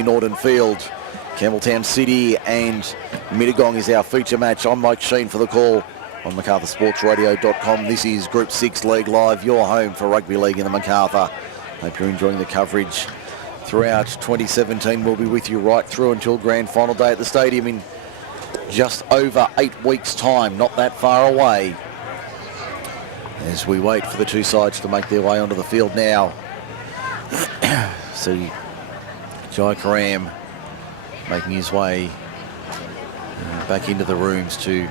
Norton Field. Campbelltown City and Mittagong is our feature match. I'm Mike Shean for the call on MacArthurSportsRadio.com. This is Group 6 League Live, your home for rugby league in the MacArthur. Hope you're enjoying the coverage throughout 2017. We'll be with you right through until grand final day at the stadium in just over 8 weeks' time, not that far away. As we wait for the two sides to make their way onto the field now. See Jai Karam making his way back into the rooms to, in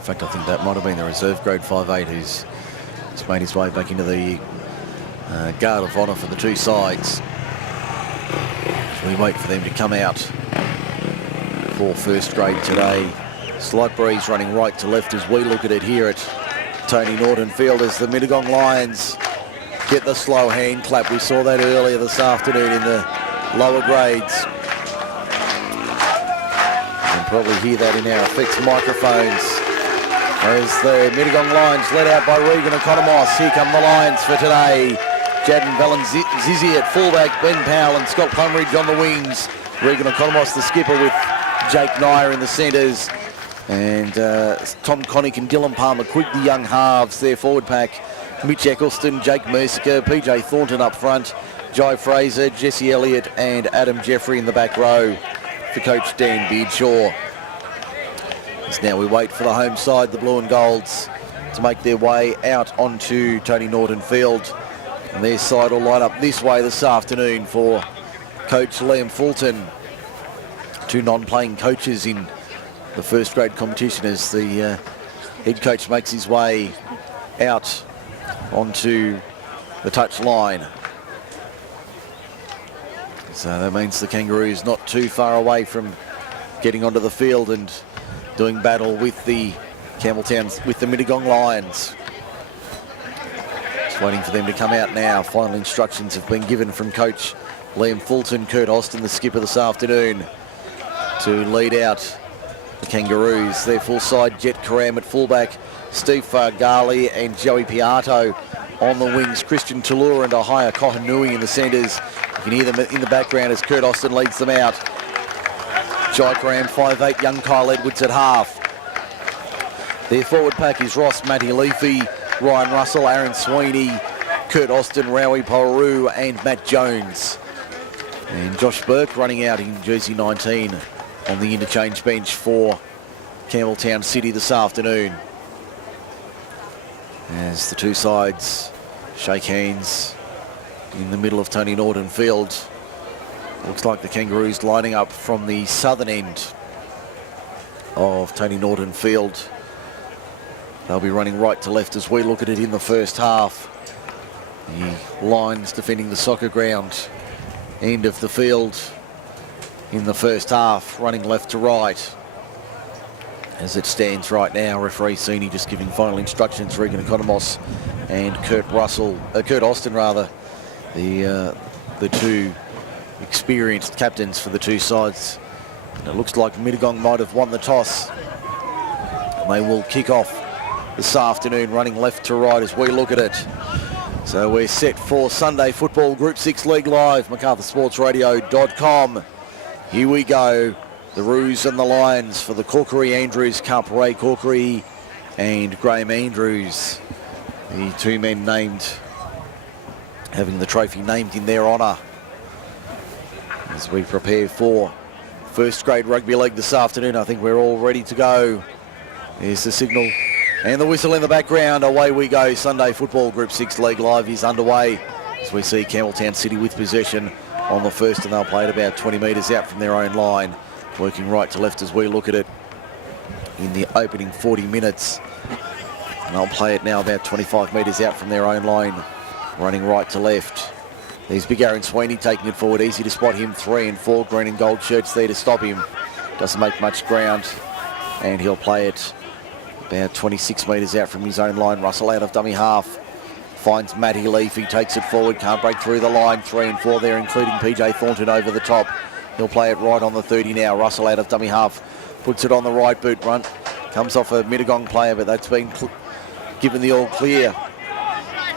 fact I think that might have been the reserve grade 5'8" who's made his way back into the guard of honour for the two sides. So we wait for them to come out for first grade today. Slight breeze running right to left as we look at it here at Tony Norton Field as the Mittagong Lions get the slow hand clap. We saw that earlier this afternoon in the lower grades. You can probably hear that in our effects microphones as the Mittagong Lions led out by Regan Economos. Here come the Lions for today. Jadon Valenzizi at fullback, Ben Powell and Scott Plumridge on the wings. Regan Economos the skipper with Jake Nyer in the centres. And Tom Connick and Dylan Palmer Quick, the young halves, their forward pack. Mitch Eccleston, Jake Mercier, PJ Thornton up front, Jai Fraser, Jesse Elliott and Adam Jeffrey in the back row for coach Dan Beardshaw. As now we wait for the home side, the Blue and Golds, to make their way out onto Tony Norton Field. And their side will line up this way this afternoon for coach Liam Fulton. Two non-playing coaches in the first grade competition as the head coach makes his way out onto the touch line. So that means the Kangaroos not too far away from getting onto the field and doing battle with the Campbelltown, with the Mittagong Lions. Just waiting for them to come out now. Final instructions have been given from coach Liam Fulton. Kurt Austin, the skipper this afternoon, to lead out the Kangaroos. Their full side, Jet Karam at fullback, Steve Fargali and Joey Piatto on the wings, Christian Talura and Ahaya Kohanui in the centres. You can hear them in the background as Kurt Austin leads them out. Jai Karam 5'8", young Kyle Edwards at half. Their forward pack is Ross, Matty Leafy, Ryan Russell, Aaron Sweeney, Kurt Austin, Rowie Poru and Matt Jones. And Josh Burke running out in jersey 19 on the interchange bench for Campbelltown City this afternoon. As the two sides shake hands in the middle of Tony Norton Field. Looks like the Kangaroos lining up from the southern end of Tony Norton Field. They'll be running right to left as we look at it in the first half. The Lions defending the soccer ground end of the field in the first half, running left to right. As it stands right now, referee Sini just giving final instructions. Regan Economos and Kurt Austin, the two experienced captains for the two sides. And it looks like Mittagong might have won the toss. And they will kick off this afternoon, running left to right as we look at it. So we're set for Sunday Football Group 6 League Live, MacArthurSportsRadio.com. Here we go. The Roos and the Lions for the Corkery Andrews Cup. Ray Corkery and Graham Andrews, the two men named, having the trophy named in their honour. As we prepare for first grade rugby league this afternoon, I think we're all ready to go. There's the signal and the whistle in the background. Away we go. Sunday Football Group 6 League Live is underway as we see Campbelltown City with possession on the first, and they'll play it about 20 metres out from their own line. Working right to left as we look at it in the opening 40 minutes. And I'll play it now about 25 metres out from their own line, running right to left. There's big Aaron Sweeney taking it forward. Easy to spot him. 3 and 4 green and gold shirts there to stop him. Doesn't make much ground. And he'll play it about 26 metres out from his own line. Russell out of dummy half. Finds Matty Leafy, takes it forward. Can't break through the line. 3 and 4 there, including PJ Thornton over the top. He'll play it right on the 30 now. Russell out of dummy half. Puts it on the right boot front. Comes off a Mittagong player, but that's been given the all clear.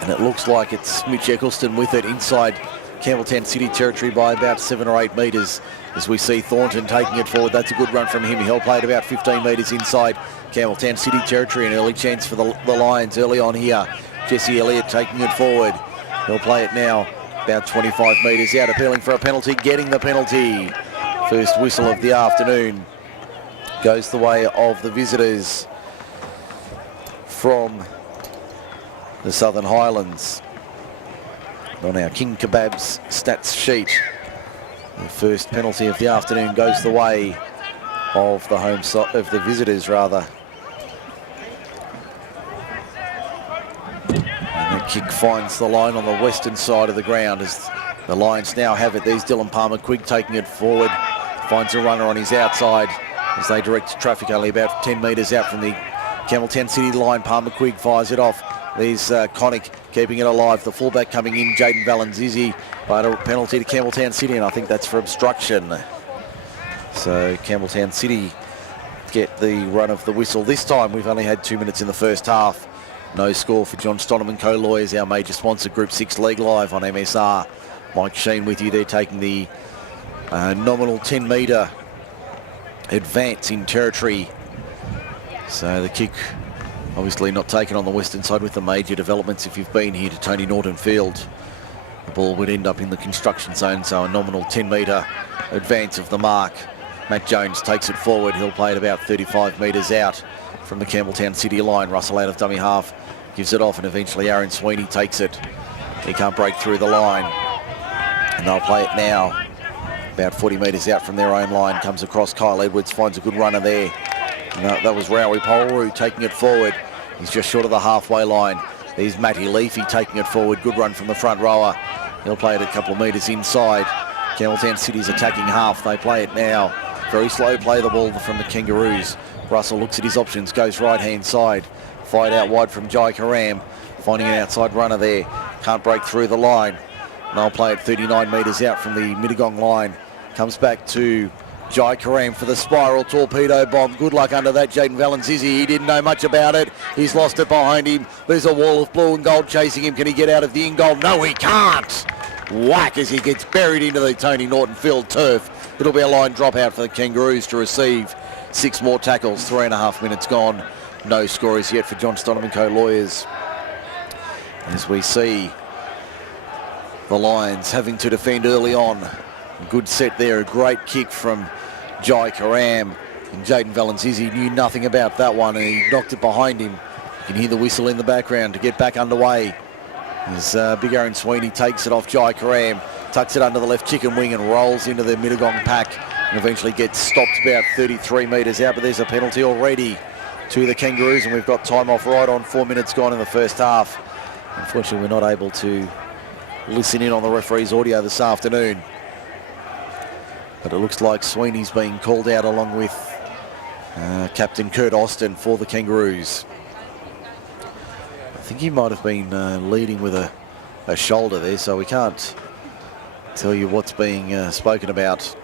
And it looks like it's Mitch Eccleston with it inside Campbelltown City territory by about 7 or 8 metres as we see Thornton taking it forward. That's a good run from him. He'll play it about 15 metres inside Campbelltown City territory. An early chance for the Lions early on here. Jesse Elliott taking it forward. He'll play it now about 25 metres out, appealing for a penalty, getting the penalty. First whistle of the afternoon goes the way of the visitors from the Southern Highlands. On our King Kebabs stats sheet, the first penalty of the afternoon goes the way of the of the visitors rather. And the kick finds the line on the western side of the ground as the Lions now have it. There's Dylan Palmer-Quigg taking it forward, finds a runner on his outside as they direct traffic only about 10 metres out from the Campbelltown City line. Palmer-Quigg fires it off. There's Connick keeping it alive. The fullback coming in, Jaden Valenzizi, but a penalty to Campbelltown City, and I think that's for obstruction. So Campbelltown City get the run of the whistle. This time we've only had 2 minutes in the first half. No score for John Stonham & Co Lawyers, our major sponsor, Group 6 League Live on MSR. Mike Shean with you there, taking the nominal 10-metre advance in territory. So the kick obviously not taken on the western side with the major developments. If you've been here to Tony Norton Field, the ball would end up in the construction zone, so a nominal 10-metre advance of the mark. Matt Jones takes it forward. He'll play it about 35 metres out from the Campbelltown City line. Russell out of dummy half, gives it off, and eventually Aaron Sweeney takes it. He can't break through the line, and they'll play it now about 40 metres out from their own line. Comes across, Kyle Edwards finds a good runner there. And that was Rowie Polru taking it forward. He's just short of the halfway line. There's Matty Leafy taking it forward. Good run from the front rower. He'll play it a couple of metres inside. Campbelltown City's attacking half. They play it now. Very slow play the ball from the Kangaroos. Russell looks at his options, goes right-hand side. Fired out wide from Jai Karam. Finding an outside runner there. Can't break through the line. And they'll play it 39 metres out from the Mittagong line. Comes back to Jai Karam for the spiral torpedo bomb. Good luck under that, Jaden Valenzizi. He didn't know much about it. He's lost it behind him. There's a wall of blue and gold chasing him. Can he get out of the in-goal? No, he can't. Whack as he gets buried into the Tony Norton Field turf. It'll be a line dropout for the Kangaroos to receive 6 more tackles. 3.5 minutes gone. No scorers yet for John Stonham & Co Lawyers. As we see the Lions having to defend early on. Good set there. A great kick from Jai Karam, and Jaden Valenzizi knew nothing about that one, and he knocked it behind him. You can hear the whistle in the background to get back underway as Big Aaron Sweeney takes it off Jai Karam, tucks it under the left chicken wing and rolls into the Mittagong pack and eventually gets stopped about 33 metres out, but there's a penalty already to the Kangaroos, and we've got time off right on. 4 minutes gone in the first half. Unfortunately, we're not able to listen in on the referee's audio this afternoon. But it looks like Sweeney's being called out along with Captain Kurt Austin for the Kangaroos. I think he might have been leading with a shoulder there, so we can't tell you what's being spoken about.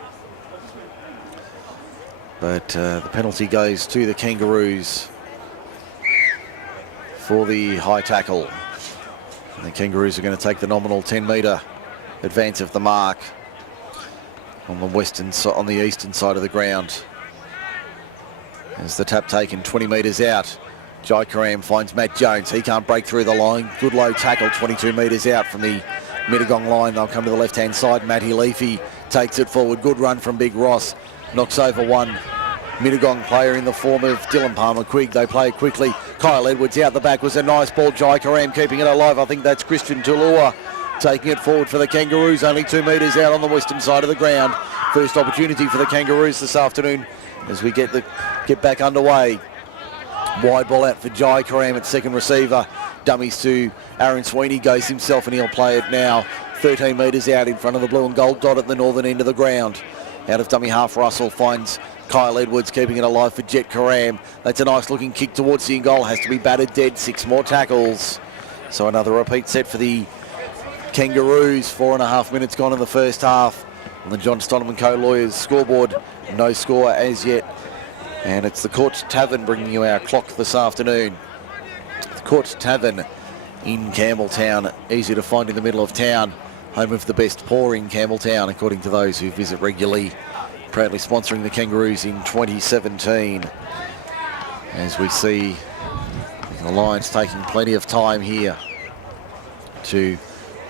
But the penalty goes to the Kangaroos for the high tackle. And the Kangaroos are going to take the nominal 10-metre advance of the mark on the eastern side of the ground. As the tap taken 20 metres out, Jai Karam finds Matt Jones. He can't break through the line. Good low tackle 22 metres out from the Mittagong line. They'll come to the left-hand side. Matty Leafy takes it forward. Good run from Big Ross. Knocks over one Mittagong player in the form of Dylan Palmer-Quigg. They play it quickly. Kyle Edwards out the back was a nice ball. Jai Karam keeping it alive. I think that's Christian Tulua taking it forward for the Kangaroos. Only 2 metres out on the western side of the ground. First opportunity for the Kangaroos this afternoon as we get back underway. Wide ball out for Jai Karam at second receiver. Dummies to Aaron Sweeney, goes himself, and he'll play it now 13 metres out in front of the blue and gold dot at the northern end of the ground. Out of dummy half, Russell finds Kyle Edwards, keeping it alive for Jet Karam. That's a nice looking kick towards the in goal. Has to be batted dead. 6 more tackles. So another repeat set for the Kangaroos. 4.5 minutes gone in the first half. On the John Stonham & Co Lawyers scoreboard, no score as yet. And it's the Court Tavern bringing you our clock this afternoon. The Court Tavern in Campbelltown, easy to find in the middle of town. home of the best pour in Campbelltown, according to those who visit regularly. Proudly sponsoring the Kangaroos in 2017. As we see the Lions taking plenty of time here to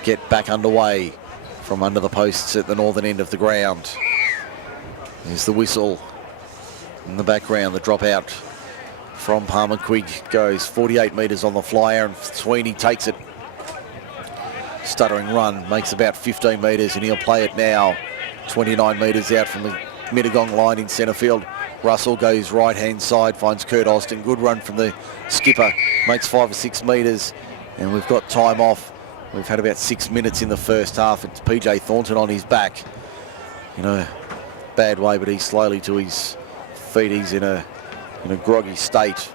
get back underway from under the posts at the northern end of the ground. There's the whistle in the background. The dropout from Palmer Quigg goes 48 metres on the flyer, and Sweeney takes it. Stuttering run, makes about 15 metres, and he'll play it now 29 metres out from the Mittagong line in centre field. Russell goes right-hand side, finds Kurt Austin. Good run from the skipper, makes 5 or 6 metres, and we've got time off. We've had about 6 minutes in the first half. It's PJ Thornton on his back. In a bad way, but he's slowly to his feet. He's in a groggy state.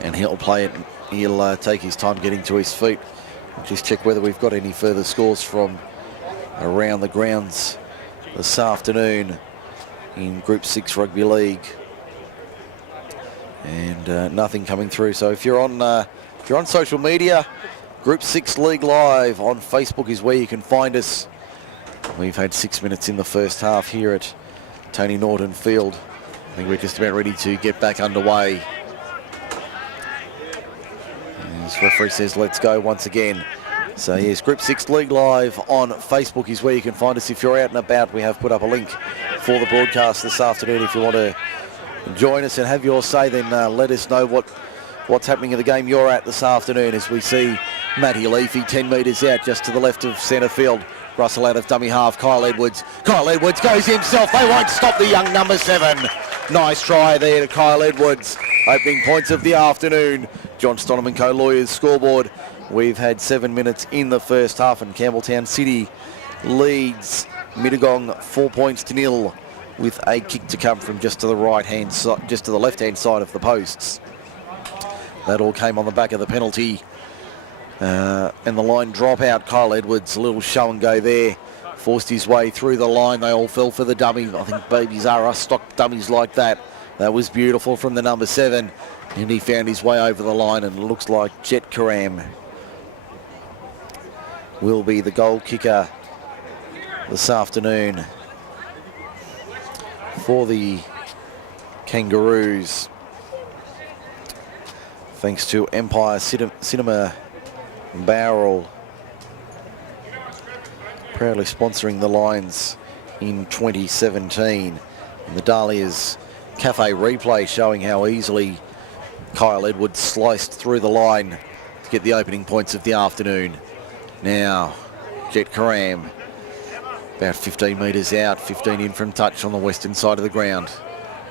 And he'll play it. He'll take his time getting to his feet. Just check whether we've got any further scores from around the grounds this afternoon in Group 6 Rugby League. And nothing coming through. So if you're on social media, Group 6 League Live on Facebook is where you can find us. We've had 6 minutes in the first half here at Tony Norton Field. I think we're just about ready to get back underway. As referee says, let's go once again. So yes, Group 6 League Live on Facebook is where you can find us. If you're out and about, we have put up a link for the broadcast this afternoon. If you want to join us and have your say, then let us know what's happening in the game you're at this afternoon, as we see Matty Leafy 10 metres out just to the left of centre field. Russell out of dummy half. Kyle Edwards goes himself. They won't stop the young number 7. Nice try there to Kyle Edwards. Opening points of the afternoon. John Stonham & Co Lawyers scoreboard. We've had 7 minutes in the first half, and Campbelltown City leads Mittagong 4 points to 0, with a kick to come from just to the right-hand side, just to the left-hand side of the posts. That all came on the back of the penalty. And the line drop out. Kyle Edwards, a little show and go there. Forced his way through the line. They all fell for the dummy. I think babies are us stock dummies like that. That was beautiful from the number 7. And he found his way over the line, and it looks like Jet Karam will be the goal kicker this afternoon for the Kangaroos. Thanks to Empire Cinema Barrel, proudly sponsoring the Lions in 2017. And the Dahlia's Cafe replay showing how easily Kyle Edwards sliced through the line to get the opening points of the afternoon. Now, Jet Karam, about 15 metres out, 15 in from touch on the western side of the ground.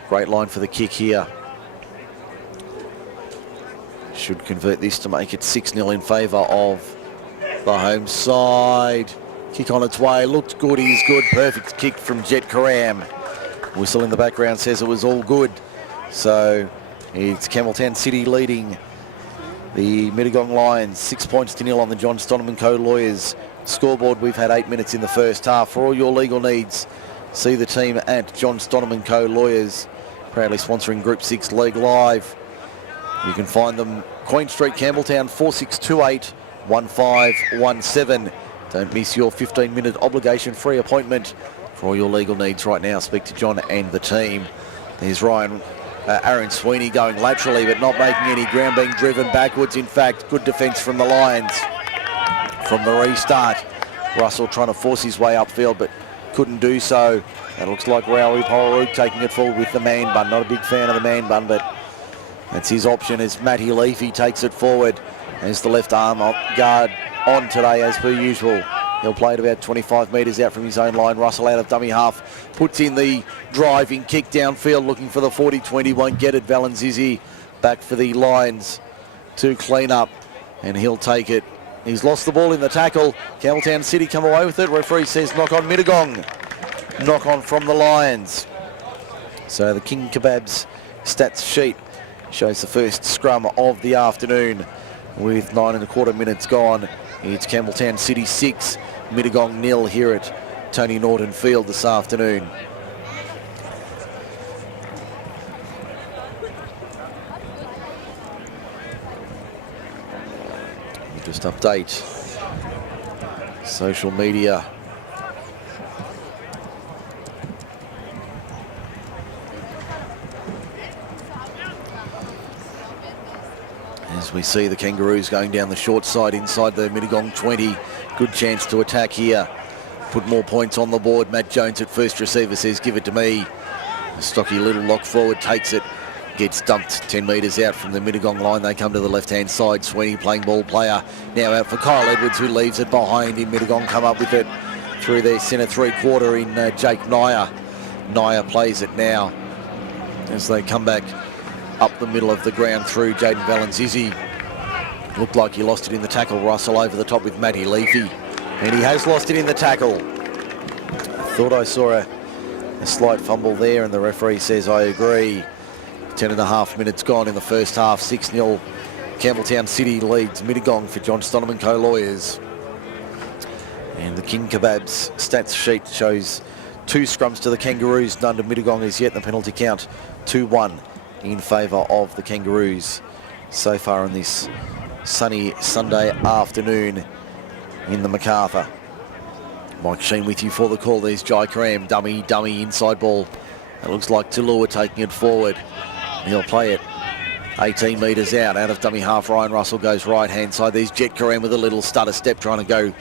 Great line for the kick here. Should convert this to make it 6-0 in favour of the home side. Kick on its way, looked good, he's good. Perfect kick from Jet Karam. Whistle in the background says it was all good. So it's Campbelltown City leading the Mittagong Lions 6 points to 0 on the John Stonham & Co Lawyers scoreboard. We've had 8 minutes in the first half. For all your legal needs, see the team at John Stonham & Co Lawyers, proudly sponsoring Group 6 League Live. You can find them Queen Street, Campbelltown, 4628 1517. Don't miss your 15-minute obligation-free appointment for all your legal needs right now. Speak to John and the team. There's Aaron Sweeney going laterally, but not making any ground, being driven backwards. In fact, good defence from the Lions from the restart. Russell trying to force his way upfield, but couldn't do so. It looks like Rowley Polrook taking it forward with the man bun. Not a big fan of the man bun, but that's his option as Matty Leafy takes it forward. There's the left arm guard on today as per usual. He'll play it about 25 metres out from his own line. Russell out of dummy half, puts in the driving kick downfield, looking for the 40-20, won't get it. Valenzizi back for the Lions to clean up, and he'll take it. He's lost the ball in the tackle. Campbelltown City come away with it. Referee says knock on Mittagong. Knock on from the Lions. So the King Kebabs stats sheet shows the first scrum of the afternoon with 9.25 minutes gone. It's Campbelltown City 6, Mittagong 0 here at Tony Norton Field this afternoon. We'll just update social media. As we see the Kangaroos going down the short side inside the Mittagong 20. Good chance to attack here. Put more points on the board. Matt Jones at first receiver says, give it to me. A stocky little lock forward takes it. Gets dumped 10 metres out from the Mittagong line. They come to the left-hand side. Sweeney playing ball player. Now out for Kyle Edwards, who leaves it behind him. Mittagong come up with it through their centre three-quarter in Jake Nyer. Nyer plays it now as they come back up the middle of the ground through Jaden Valenzizi. Looked like he lost it in the tackle. Russell over the top with Matty Leafy. And he has lost it in the tackle. I thought I saw a slight fumble there, and the referee says, I agree. 10.5 minutes gone in the first half. 6-0. Campbelltown City leads Mittagong for John Stonham & Co Lawyers. And the King Kebabs stats sheet shows 2 scrums to the Kangaroos, none to Mittagong as yet. The penalty count 2-1 in favour of the Kangaroos so far on this sunny Sunday afternoon in the MacArthur. Mike Shean with you for the call. There's Jai Karam, dummy inside ball. It looks like Talua taking it forward. He'll play it 18 metres out of dummy half. Ryan Russell goes right hand side. There's Jet Karam with a little stutter step trying to go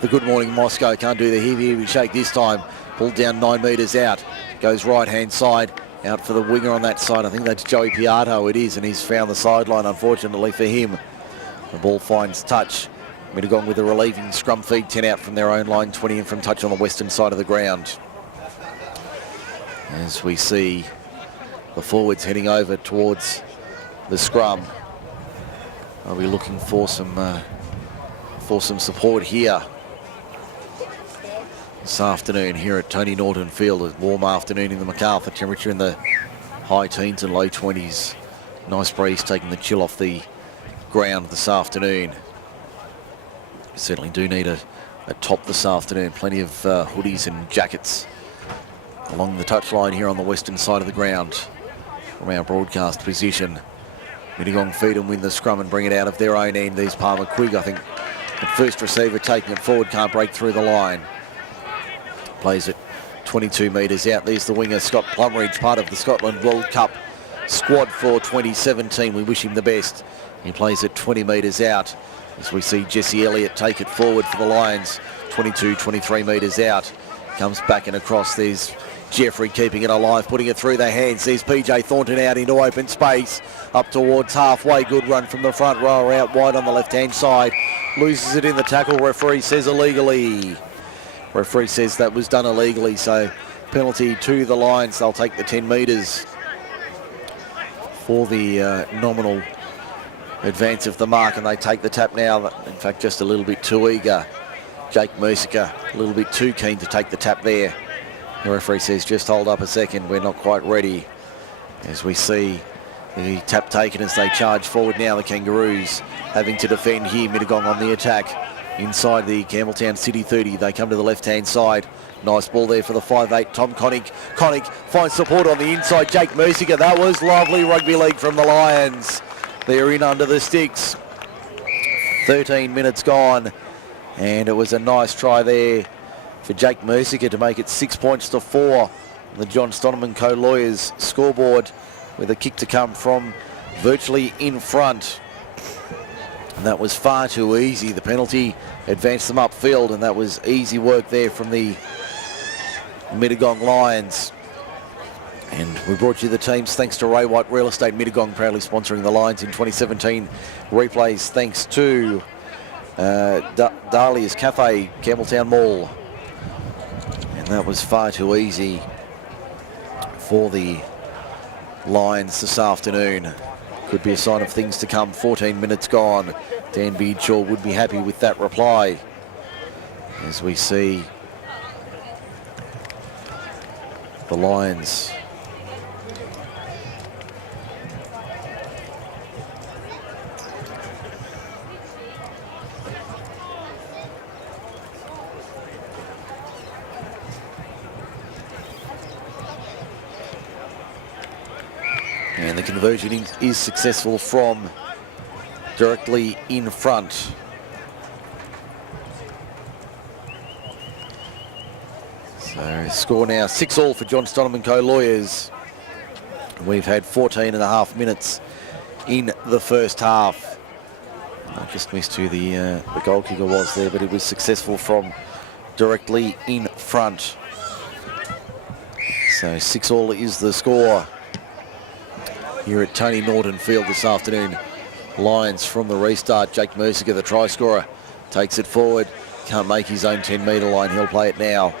the Good Morning Moscow. Can't do the heavy shake this time. Pulled down 9 metres out. Goes right hand side. Out for the winger on that side. I think that's Joey Piatto. It is, and he's found the sideline, unfortunately for him. The ball finds touch. Mittagong with a relieving scrum feed. 10 out from their own line, 20 in from touch on the western side of the ground. As we see the forwards heading over towards the scrum. I'll be looking for some support here this afternoon here at Tony Norton Field. A warm afternoon in the MacArthur. Temperature in the high teens and low 20s. Nice breeze taking the chill off the ground this afternoon. Certainly do need a top this afternoon. Plenty of hoodies and jackets along the touchline here on the western side of the ground from our broadcast position. Mittagong feed and win the scrum and bring it out of their own end. There's Palmer Quigg, I think, the first receiver taking it forward, can't break through the line. Plays it 22 metres out. There's the winger, Scott Plumridge, part of the Scotland World Cup squad for 2017. We wish him the best. He plays it 20 metres out as we see Jesse Elliott take it forward for the Lions. 22, 23 metres out. Comes back and across. There's Jeffrey keeping it alive, putting it through their hands. There's PJ Thornton out into open space. Up towards halfway. Good run from the front rower out wide on the left-hand side. Loses it in the tackle. Referee says illegally. Referee says that was done illegally, so penalty to the Lions. They'll take the 10 metres for the nominal advance of the mark, and they take the tap now. In fact, just a little bit too eager. Jake Mercier a little bit too keen to take the tap there. The referee says just hold up a second, we're not quite ready. As we see the tap taken as they charge forward now, the Kangaroos having to defend here. Mittagong on the attack inside the Campbelltown City 30. They come to the left-hand side. Nice ball there for the 5'8", Tom Connick. Connick finds support on the inside. Jake Mercier. That was lovely rugby league from the Lions. They're in under the sticks. 13 minutes gone. And it was a nice try there for Jake Mercier to make it 6 points to 4. The John Stonham & Co Lawyers scoreboard with a kick to come from virtually in front. And that was far too easy. The penalty advanced them upfield, and that was easy work there from the Mittagong Lions. And we brought you the teams thanks to Ray White Real Estate. Mittagong proudly sponsoring the Lions in 2017. Replays thanks to Dahlia's Cafe, Campbelltown Mall. And that was far too easy for the Lions this afternoon. Could be a sign of things to come. 14 minutes gone. Dan Beardshaw would be happy with that reply. As we see the Lions and the conversion is successful from directly in front. So score now 6-all for John Stonham & Co Lawyers. We've had 14.5 minutes in the first half. I just missed who the goal kicker was there, but it was successful from directly in front. So 6-all is the score here at Tony Norton Field this afternoon. Lions from the restart. Jake Mercier, the try scorer, takes it forward. Can't make his own 10-metre line. He'll play it now.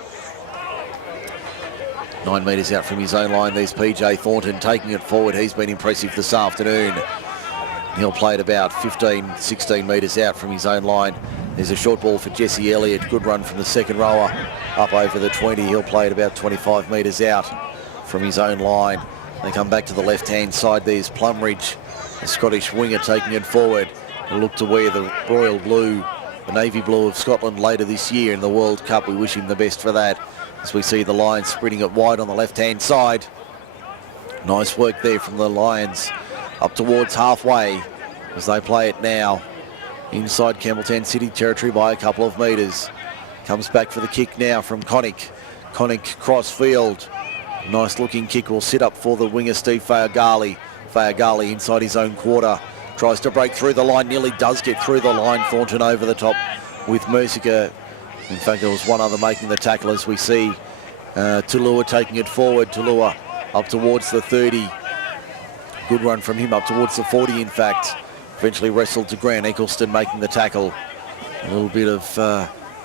9 metres out from his own line. There's PJ Thornton taking it forward. He's been impressive this afternoon. He'll play it about 15, 16 metres out from his own line. There's a short ball for Jesse Elliott. Good run from the second rower up over the 20. He'll play it about 25 metres out from his own line. They come back to the left-hand side. There's Plumridge, the Scottish winger, taking it forward. He'll look to wear the royal blue, the navy blue of Scotland later this year in the World Cup. We wish him the best for that. As we see the Lions spreading it wide on the left-hand side. Nice work there from the Lions up towards halfway as they play it now inside Campbelltown City territory by a couple of metres. Comes back for the kick now from Connick. Connick cross field. Nice looking kick will sit up for the winger Steve Faiagali. Faiagali inside his own quarter. Tries to break through the line. Nearly does get through the line. Thornton over the top with Mercier. In fact, there was one other making the tackle as we see Tulua taking it forward. Tulua up towards the 30. Good run from him up towards the 40, in fact. Eventually wrestled to Grant Eccleston making the tackle. A little bit of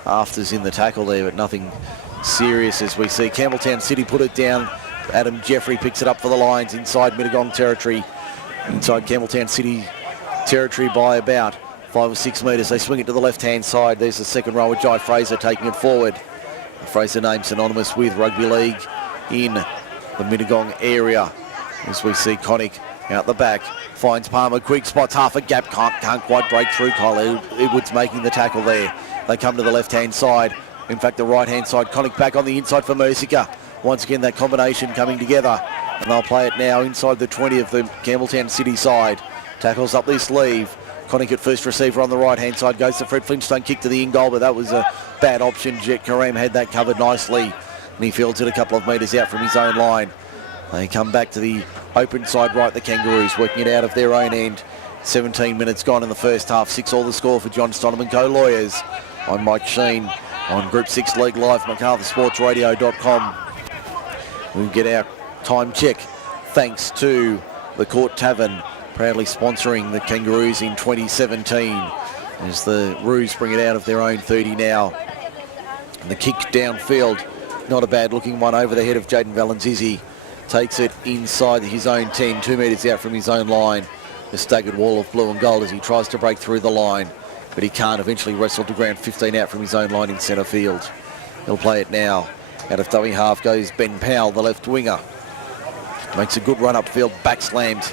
afters in the tackle there, but nothing serious as we see Campbelltown City put it down. Adam Jeffrey picks it up for the Lions inside Mittagong territory. Inside Campbelltown City territory by about 5 or 6 metres. They swing it to the left-hand side. There's the second rower, Jai Fraser, taking it forward. The Fraser name synonymous with rugby league in the Mittagong area. As we see Connick out the back, finds Palmer, quick spots half a gap, can't quite break through. Kyle Edwards making the tackle there. They come to the left-hand side. In fact, the right-hand side. Connick back on the inside for Mercier. Once again, that combination coming together. And they'll play it now inside the 20 of the Campbelltown City side. Tackles up their sleeve. Connick at first receiver on the right-hand side. Goes to Fred Flintstone, kick to the in-goal, but that was a bad option. Jet Karam had that covered nicely. And he fields it a couple of metres out from his own line. They come back to the open side right, the Kangaroos, working it out of their own end. 17 minutes gone in the first half. 6-all the score for John Stonham & Co Lawyers. I'm Mike Shean on Group 6 League Live, MacArthurSportsRadio.com. We'll get our time check thanks to the Court Tavern, proudly sponsoring the Kangaroos in 2017. As the Roos bring it out of their own 30 now. And the kick downfield, not a bad looking one over the head of Jaden Valenzizi. Takes it inside his own 10, 2 metres out from his own line. The staggered wall of blue and gold as he tries to break through the line, but he can't. Eventually wrestled to ground 15 out from his own line in centre field. He'll play it now. Out of dummy half goes Ben Powell, the left winger. Makes a good run upfield, backslammed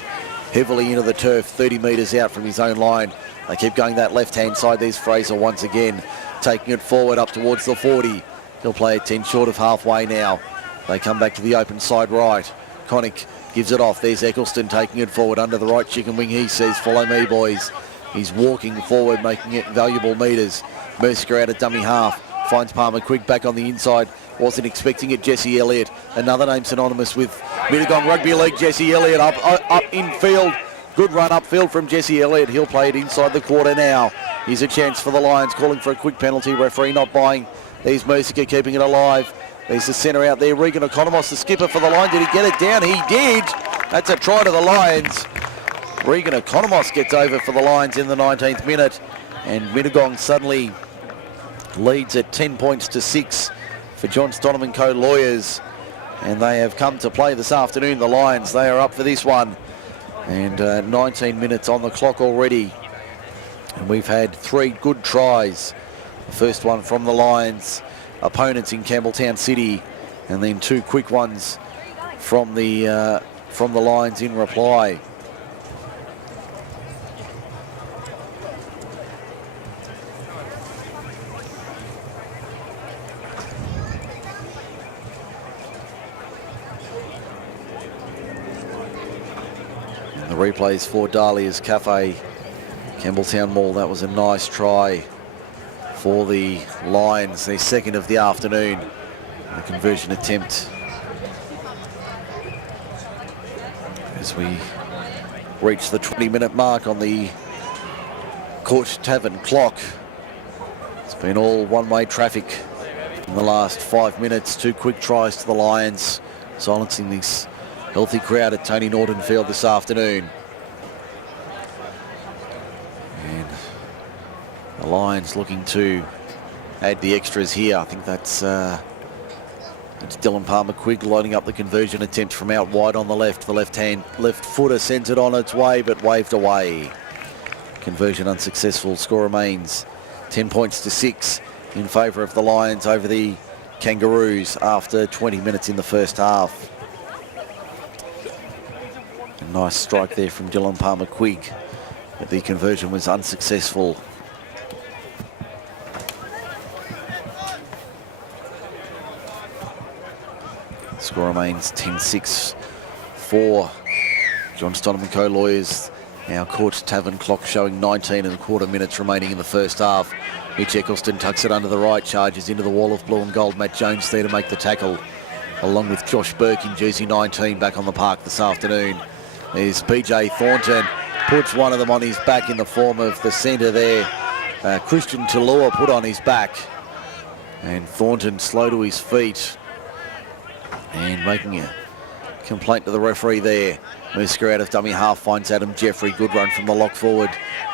heavily into the turf, 30 metres out from his own line. They keep going that left-hand side. There's Fraser once again, taking it forward up towards the 40. He'll play it 10 short of halfway now. They come back to the open side right. Connick gives it off. There's Eccleston taking it forward under the right chicken wing. He says, follow me, boys. He's walking forward, making it valuable metres. Mercier out of dummy half. Finds Palmer quick back on the inside. Wasn't expecting it. Jesse Elliott, another name synonymous with Mittagong Rugby League. Jesse Elliott up infield. Good run upfield from Jesse Elliott. He'll play it inside the quarter now. Here's a chance for the Lions, calling for a quick penalty. Referee not buying. There's Mercier keeping it alive. There's the centre out there, Regan Economos, the skipper for the line. Did he get it down? He did. That's a try to the Lions. Regan Economos gets over for the Lions in the 19th minute. And Mittagong suddenly leads at 10 points to 6 for John Stonham & Co Lawyers. And they have come to play this afternoon, the Lions. They are up for this one. And 19 minutes on the clock already. And we've had 3 good tries. The first one from the Lions opponents in Campbelltown City, and then 2 quick ones from the Lions in reply. And the replays for Dahlia's Cafe, Campbelltown Mall. That was a nice try for the Lions, their second of the afternoon. The conversion attempt as we reach the 20-minute mark on the Court Tavern clock. It's been all one-way traffic in the last 5 minutes. 2 quick tries to the Lions, silencing this healthy crowd at Tony Norton Field this afternoon. And the Lions looking to add the extras here. I think that's Dylan Palmer-Quigg lining up the conversion attempt from out wide on the left. The left footer sends it on its way, but waved away. Conversion unsuccessful. Score remains 10 points to 6 in favour of the Lions over the Kangaroos after 20 minutes in the first half. A nice strike there from Dylan Palmer-Quigg, but the conversion was unsuccessful. Score remains 10-6 for John Stoneman Co-Lawyers. Our Court Tavern clock showing 19.25 minutes remaining in the first half. Mitch Eccleston tucks it under the right, charges into the wall of blue and gold. Matt Jones there to make the tackle, along with Josh Burke in jersey 19 back on the park this afternoon. There's PJ Thornton, puts one of them on his back in the form of the centre there. Christian Talua put on his back, and Thornton slow to his feet and making a complaint to the referee there. Mercer out of dummy half finds Adam Jeffrey. Good run from the lock forward.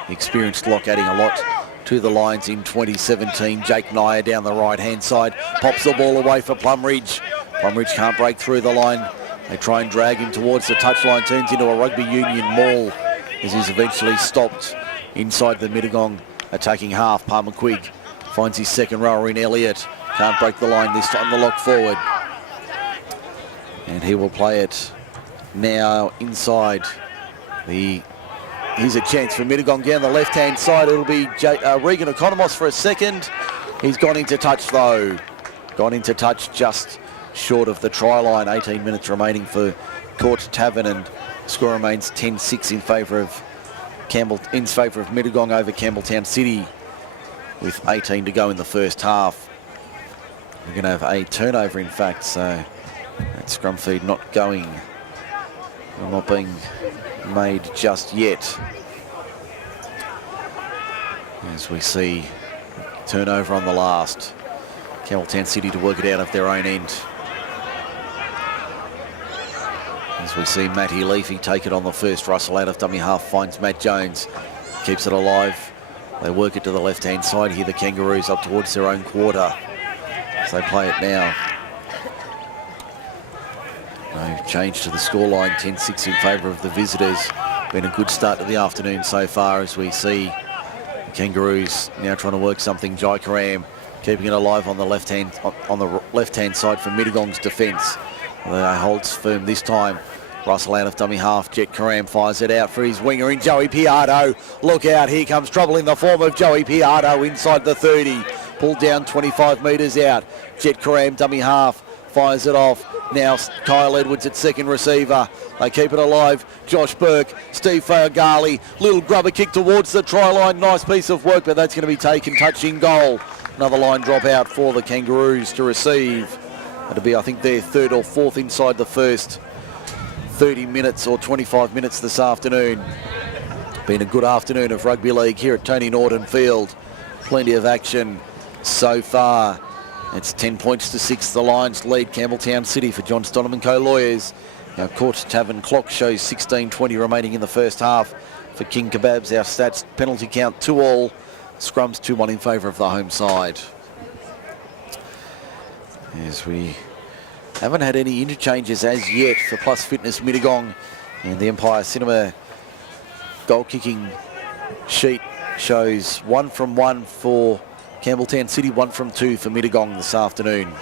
The experienced lock adding a lot to the Lions in 2017. Jake Nyer down the right-hand side. Pops the ball away for Plumridge. Plumridge can't break through the line. They try and drag him towards the touchline. Turns into a rugby union maul as he's eventually stopped inside the Mittagong attacking half. Palmer-Quigg finds his second rower in Elliott. Can't break the line this time, the lock forward. And he will play it now inside the... Here's a chance for Mittagong down the left-hand side. It'll be Regan Economos for a second. He's gone into touch, though. Gone into touch just short of the try line. 18 minutes remaining for Court Tavern, and score remains 10-6 in favour of Mittagong over Campbelltown City, with 18 to go in the first half. We're going to have a turnover, in fact, so that scrum feed not being made just yet. As we see turnover on the last. Campbelltown City to work it out of their own end. As we see Matty Leafy take it on the first. Russell out of dummy half finds Matt Jones. Keeps it alive. They work it to the left-hand side here. The Kangaroos up towards their own quarter as they play it now. No change to the scoreline, 10-6 in favour of the visitors. Been a good start to the afternoon so far, as we see the Kangaroos now trying to work something. Jai Karam keeping it alive on the left-hand side for Mittagong's defence. They holds firm this time. Russell out of dummy half. Jet Karam fires it out for his winger in Joey Piardo. Look out, here comes trouble in the form of Joey Piardo inside the 30. Pulled down 25 metres out. Jet Karam dummy half fires it off. Now Kyle Edwards at second receiver. They keep it alive. Josh Burke, Steve Fayagali, little grubber kick towards the try line. Nice piece of work, but that's going to be taken touching goal. Another line drop out for the Kangaroos to receive. That'll be, I think, their third or fourth inside the first 30 minutes or 25 minutes this afternoon. Been a good afternoon of rugby league here at Tony Norton Field. Plenty of action so far. It's 10 points to 6. The Lions lead Campbelltown City for John Stoneman Co-Lawyers. Our Court Tavern clock shows 16:20 remaining in the first half for King Kebabs. Our stats penalty count 2-all. Scrums 2-1 in favour of the home side. As we haven't had any interchanges as yet for Plus Fitness Mittagong, and the Empire Cinema goal kicking sheet shows 1 from 1 for Campbelltown City, 1 from 2 for Mittagong this afternoon.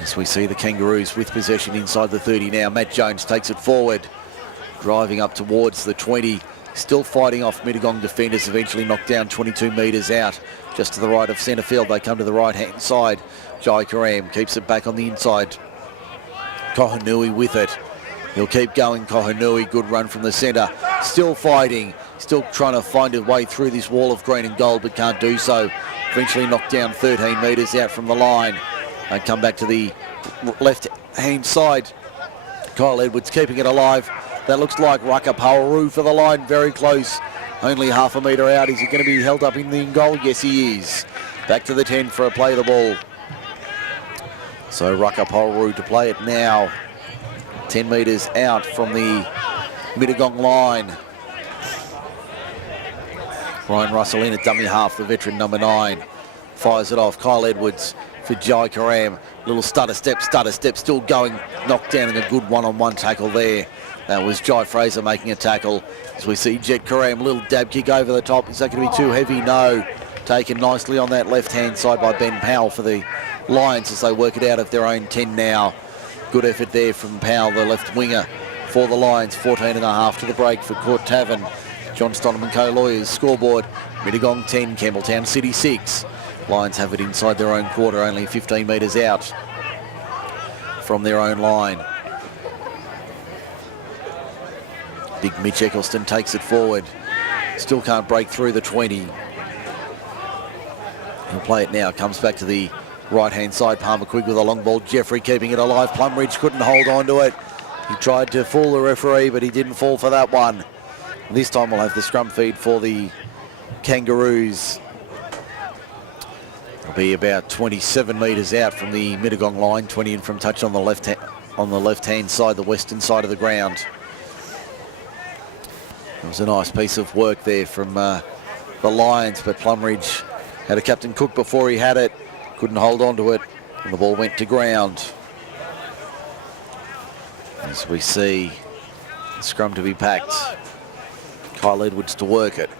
As we see the Kangaroos with possession inside the 30 now. Matt Jones takes it forward, driving up towards the 20. Still fighting off Mittagong defenders, eventually knocked down 22 metres out. Just to the right of centre field, they come to the right-hand side. Jai Karam keeps it back on the inside. Kohanui with it. He'll keep going, Kohanui. Good run from the centre. Still fighting. Still trying to find a way through this wall of green and gold, but can't do so. Eventually knocked down 13 metres out from the line. They come back to the left-hand side. Kyle Edwards keeping it alive. That looks like Rakapauru for the line, very close. Only half a metre out. Is he going to be held up in the goal? Yes, he is. Back to the 10 for a play of the ball. So Rakapauru to play it now. 10 metres out from the Mittagong line. Ryan Russell in at dummy half, the veteran number 9. Fires it off. Kyle Edwards for Jai Karam. Little stutter step, still going. Knocked down in a good one-on-one tackle there. That was Jai Fraser making a tackle. As we see Jet Karam, little dab kick over the top. Is that going to be too heavy? No. Taken nicely on that left-hand side by Ben Powell for the Lions as they work it out of their own 10 now. Good effort there from Powell, the left winger for the Lions. 14.5 to the break for Court Tavern. John Stonham & Co. Lawyers scoreboard. Mittagong 10, Campbelltown City 6. Lions have it inside their own quarter, only 15 metres out from their own line. Big Mitch Eccleston takes it forward. Still can't break through the 20. He'll play it now. Comes back to the right-hand side. Palmer Quigg with a long ball. Jeffrey keeping it alive. Plumridge couldn't hold on to it. He tried to fool the referee, but he didn't fall for that one. This time we'll have the scrum feed for the Kangaroos. It'll be about 27 metres out from the Mittagong line. 20 in from touch on the left-hand side, the western side of the ground. It was a nice piece of work there from the Lions, but Plumridge had a Captain Cook before he had it. Couldn't hold on to it, and the ball went to ground. As we see the scrum to be packed. Kyle Edwards to work it.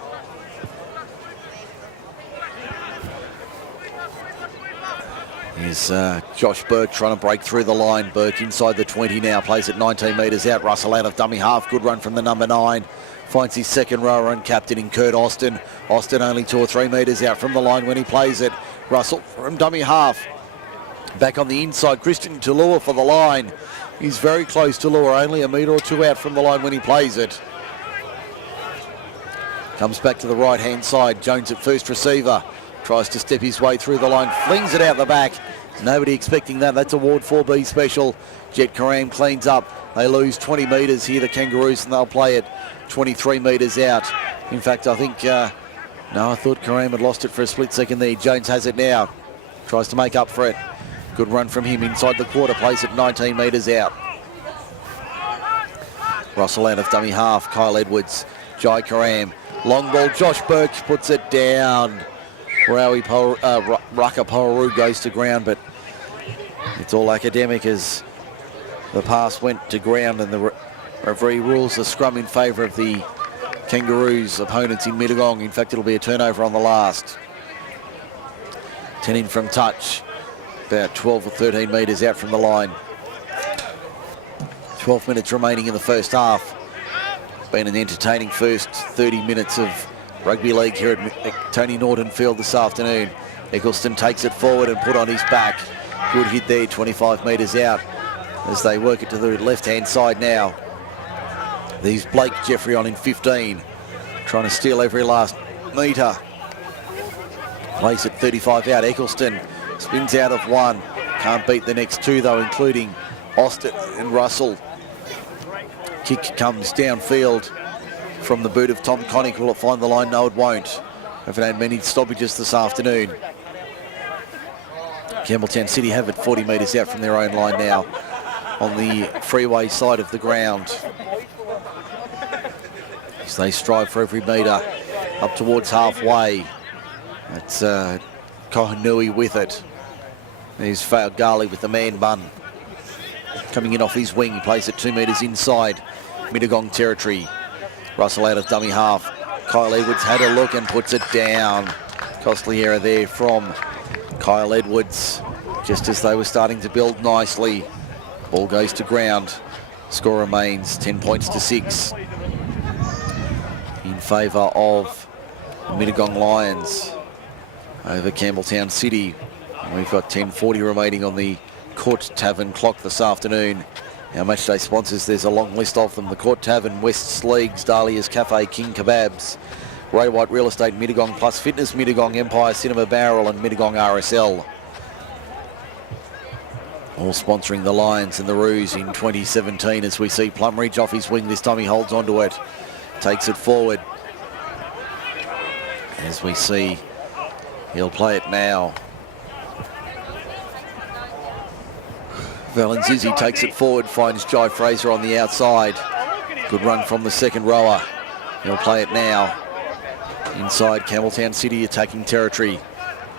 Here's Josh Burke trying to break through the line. Burke inside the 20 now, plays it 19 metres out. Russell out of dummy half, good run from the number 9. Finds his second rower and captain in Kurt Austin. Austin only 2 or 3 metres out from the line when he plays it. Russell from dummy half. Back on the inside, Christian Tulua for the line. He's very close to Tulua, only a metre or 2 out from the line when he plays it. Comes back to the right-hand side. Jones at first receiver. Tries to step his way through the line. Flings it out the back. Nobody expecting that. That's a Ward 4B special. Jet Karam cleans up. They lose 20 metres here, the Kangaroos, and they'll play it 23 metres out. In fact, I think... no, I thought Karam had lost it for a split second there. Jones has it now. Tries to make up for it. Good run from him inside the quarter. Plays it 19 metres out. Russell out of dummy half. Kyle Edwards. Jai Karam. Long ball. Josh Burke puts it down. Rakapauru goes to ground, but it's all academic as the pass went to ground, and the referee rules the scrum in favour of the Kangaroos opponents in Mittagong. In fact, it'll be a turnover on the last. 10 in from touch, about 12 or 13 metres out from the line. 12 minutes remaining in the first half. Been an entertaining first 30 minutes of rugby league here at Tony Norton Field this afternoon. Eccleston takes it forward and put on his back. Good hit there, 25 metres out as they work it to the left-hand side now. There's Blake Jeffrey on in 15, trying to steal every last metre. Place at 35 out. Eccleston spins out of 1. Can't beat the next 2 though, including Austin and Russell. Kick comes downfield from the boot of Tom Connick. Will it find the line? No, it won't. Haven't had many stoppages this afternoon. Campbelltown City have it 40 metres out from their own line now on the freeway side of the ground. As they strive for every metre up towards halfway. That's Kohanui with it. There's Faugali with the man bun. Coming in off his wing, he plays it 2 metres inside Mittagong territory. Russell out of dummy half. Kyle Edwards had a look and puts it down. Costly error there from Kyle Edwards, just as they were starting to build nicely. Ball goes to ground. Score remains 10 points to 6 in favour of the Mittagong Lions over Campbelltown City. And we've got 10:40 remaining on the Court Tavern clock this afternoon. Our matchday sponsors, there's a long list of them. The Court Tavern, West's Leagues, Dahlia's Cafe, King Kebabs, Ray White Real Estate, Mittagong Plus Fitness, Mittagong Empire Cinema Barrel and Mittagong RSL. all sponsoring the Lions and the Roos in 2017 as we see Plumridge off his wing. This time he holds onto it, takes it forward. As we see, he'll play it now. Valenzizi takes it forward, finds Jai Fraser on the outside. Good run from the second rower. He'll play it now. Inside Campbelltown City attacking territory.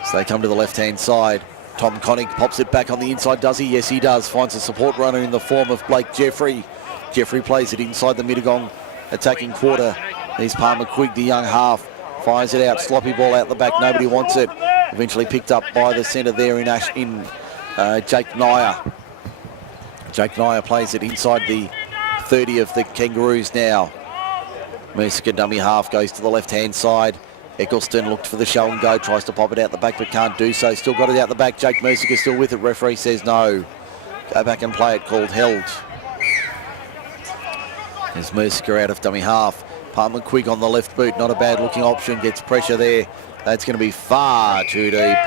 So they come to the left-hand side. Tom Connick pops it back on the inside, does he? Yes, he does. Finds a support runner in the form of Blake Jeffrey. Jeffrey plays it inside the Mittagong attacking quarter. There's Palmer Quigg, the young half. Fires it out, sloppy ball out the back. Nobody wants it. Eventually picked up by the centre there in Jake Nyer. Jake Nyer plays it inside the 30 of the Kangaroos now. Mercier, dummy half, goes to the left-hand side. Eccleston looked for the show and go, tries to pop it out the back but can't do so. Still got it out the back. Jake Mercier still with it. Referee says no. Go back and play it, called held. There's Mercier out of dummy half. Palmer Quigg on the left boot, not a bad looking option. Gets pressure there. That's going to be far too deep.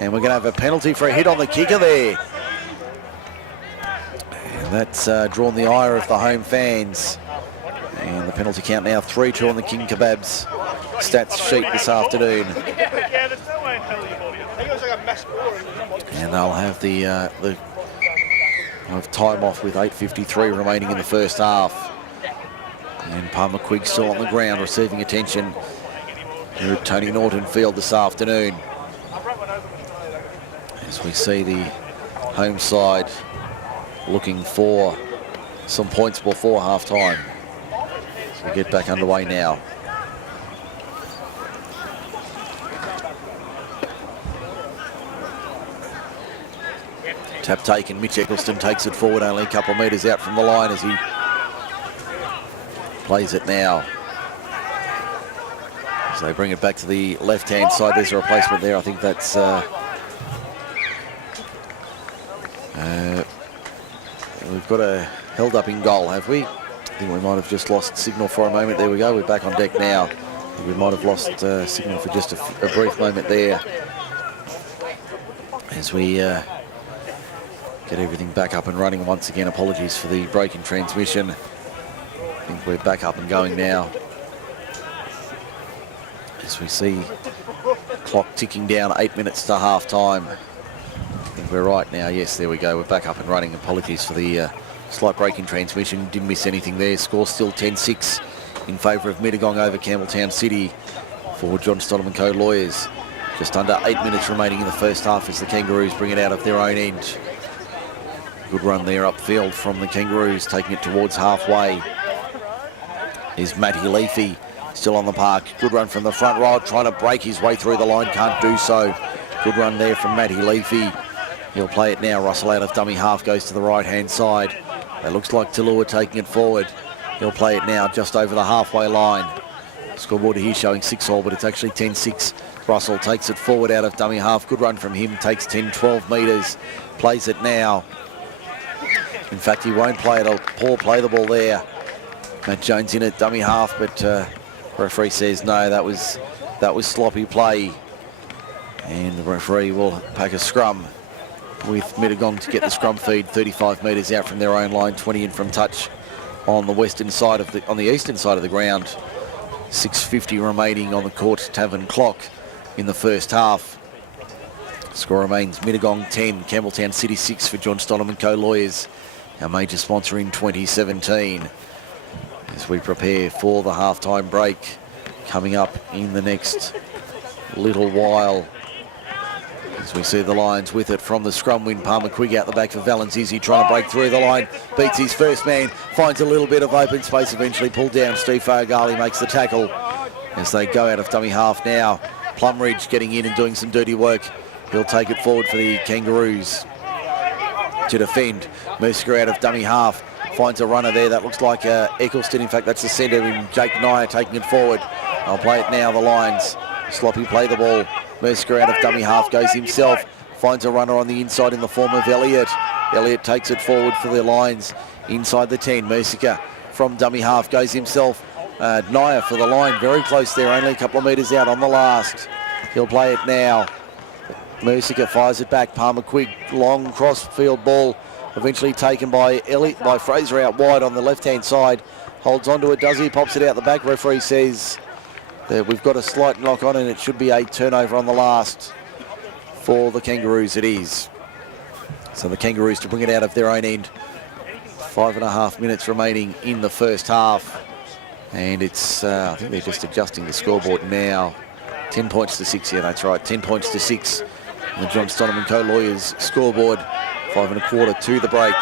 And we're going to have a penalty for a hit on the kicker there. And that's drawn the ire of the home fans. And the penalty count now 3-2 on the King Kebabs stats sheet this afternoon. And they'll have the time off with 8:53 remaining in the first half. And Palmer Quigg still on the ground receiving attention here at Tony Norton Field this afternoon. As we see the home side looking for some points before half-time. So we get back underway now. Tap taken, Mitch Eccleston takes it forward, only a couple of metres out from the line as he plays it now. So they bring it back to the left-hand side. There's a replacement there. I think that's we've got a held up in goal, have we? I think we might have just lost signal for a moment. There we go. We're back on deck now. We might have lost signal for just a brief moment there as we get everything back up and running once again. Apologies for the break in transmission. I think we're back up and going now. As we see the clock ticking down 8 minutes to half time. I think we're right now. Yes, there we go. We're back up and running. Apologies for the slight break in transmission. Didn't miss anything there. Score still 10-6 in favour of Mittagong over Campbelltown City for John Stottleman Co. Lawyers. Just under 8 minutes remaining in the first half as the Kangaroos bring it out of their own end. Good run there upfield from the Kangaroos, taking it towards halfway. Is Matty Leafy still on the park. Good run from the front row, trying to break his way through the line, can't do so. Good run there from Matty Leafy. He'll play it now. Russell out of dummy half goes to the right-hand side. It looks like Talua taking it forward. He'll play it now just over the halfway line. Scoreboard here showing 6-all, but it's actually 10-6. Russell takes it forward out of dummy half. Good run from him, takes 10-12 metres. Plays it now. In fact, he won't play it. Poor play the ball there. Matt Jones in at dummy half, but referee says no, that was sloppy play. And the referee will pack a scrum with Mittagong to get the scrum feed 35 metres out from their own line, 20 in from touch on the eastern side of the ground. 6:50 remaining on the Court Tavern clock in the first half. Score remains Mittagong 10, Campbelltown City 6 for John Stottleman Co. Lawyers, our major sponsor in 2017. As we prepare for the halftime break coming up in the next little while. As we see the Lions with it from the scrum win. Palmer Quigg out the back for Valenzizi, trying to break through the line. Beats his first man, finds a little bit of open space, eventually pulled down. Steve Fargali makes the tackle as they go out of dummy half now. Plumridge getting in and doing some dirty work. He'll take it forward for the Kangaroos to defend. Mercier out of dummy half. Finds a runner there. That looks like Eccleston. In fact, that's the centre in Jake Nyer taking it forward. I'll play it now. The Lions. Sloppy play the ball. Mercier out of dummy half goes himself. Finds a runner on the inside in the form of Elliott. Elliott takes it forward for the Lions inside the 10. Mercier from dummy half goes himself. Nyer for the line. Very close there. Only a couple of metres out on the last. He'll play it now. Mercier fires it back. Palmer Quigg, long cross-field ball, eventually taken by Fraser out wide on the left-hand side. Holds onto it, does he? Pops it out the back. Referee says that we've got a slight knock on and it should be a turnover on the last for the Kangaroos. It is. So the Kangaroos to bring it out of their own end. 5.5 minutes remaining in the first half. And it's, I think they're just adjusting the scoreboard now. 10 points to 6, yeah, that's right. 10 points to 6 on the John Stoneman Co-Lawyers scoreboard. 5.25 to the break.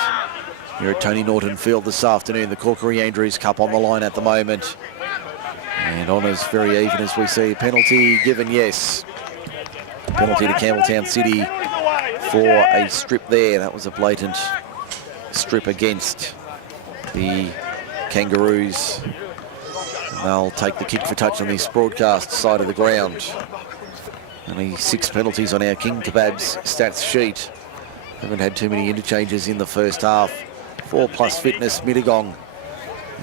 Here at Tony Norton Field this afternoon. The Corkery Andrews Cup on the line at the moment. And honours very even as we see. Penalty given, yes. Penalty to Campbelltown City for a strip there. That was a blatant strip against the Kangaroos. They'll take the kick for touch on this broadcast side of the ground. Only 6 penalties on our King Kebabs stats sheet. Haven't had too many interchanges in the first half. 4+ fitness, Mittagong,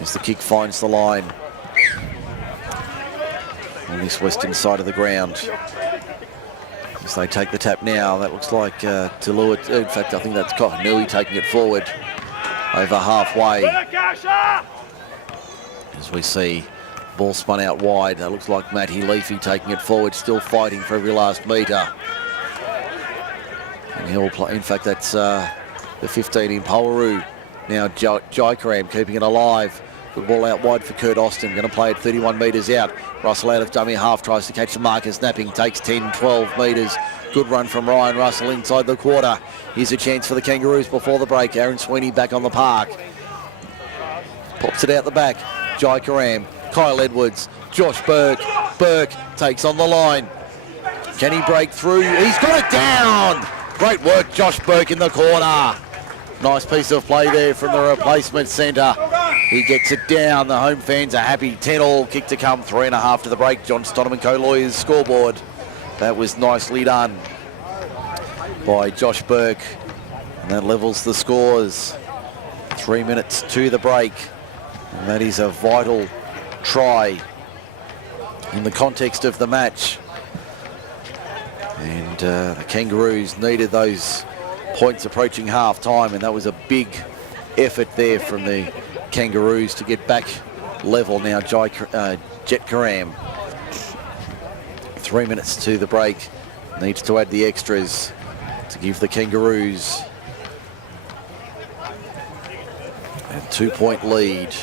as the kick finds the line on this western side of the ground. As they take the tap now, that looks like Talua. In fact, I think that's Kohanui taking it forward over halfway. As we see, ball spun out wide. That looks like Matty Leafy taking it forward, still fighting for every last metre. And he'll play. In fact, that's the 15 in Polaroo. Now Jaikaram keeping it alive. Good ball out wide for Kurt Austin. Going to play it 31 metres out. Russell out of dummy half, tries to catch the marker. Snapping, takes 10, 12 metres. Good run from Ryan Russell inside the quarter. Here's a chance for the Kangaroos before the break. Aaron Sweeney back on the park. Pops it out the back. Jaikaram, Kyle Edwards, Josh Burke. Burke takes on the line. Can he break through? He's got it down! Great work, Josh Burke in the corner. Nice piece of play there from the replacement centre. He gets it down. The home fans are happy. 10-all, kick to come. 3.5 to the break. John Stoneman Co-Lawyers scoreboard. That was nicely done by Josh Burke. And that levels the scores. 3 minutes to the break. And that is a vital try in the context of the match. And the Kangaroos needed those points approaching half-time, and that was a big effort there from the Kangaroos to get back level now. Jet Karam, 3 minutes to the break, needs to add the extras to give the Kangaroos a 2-point lead.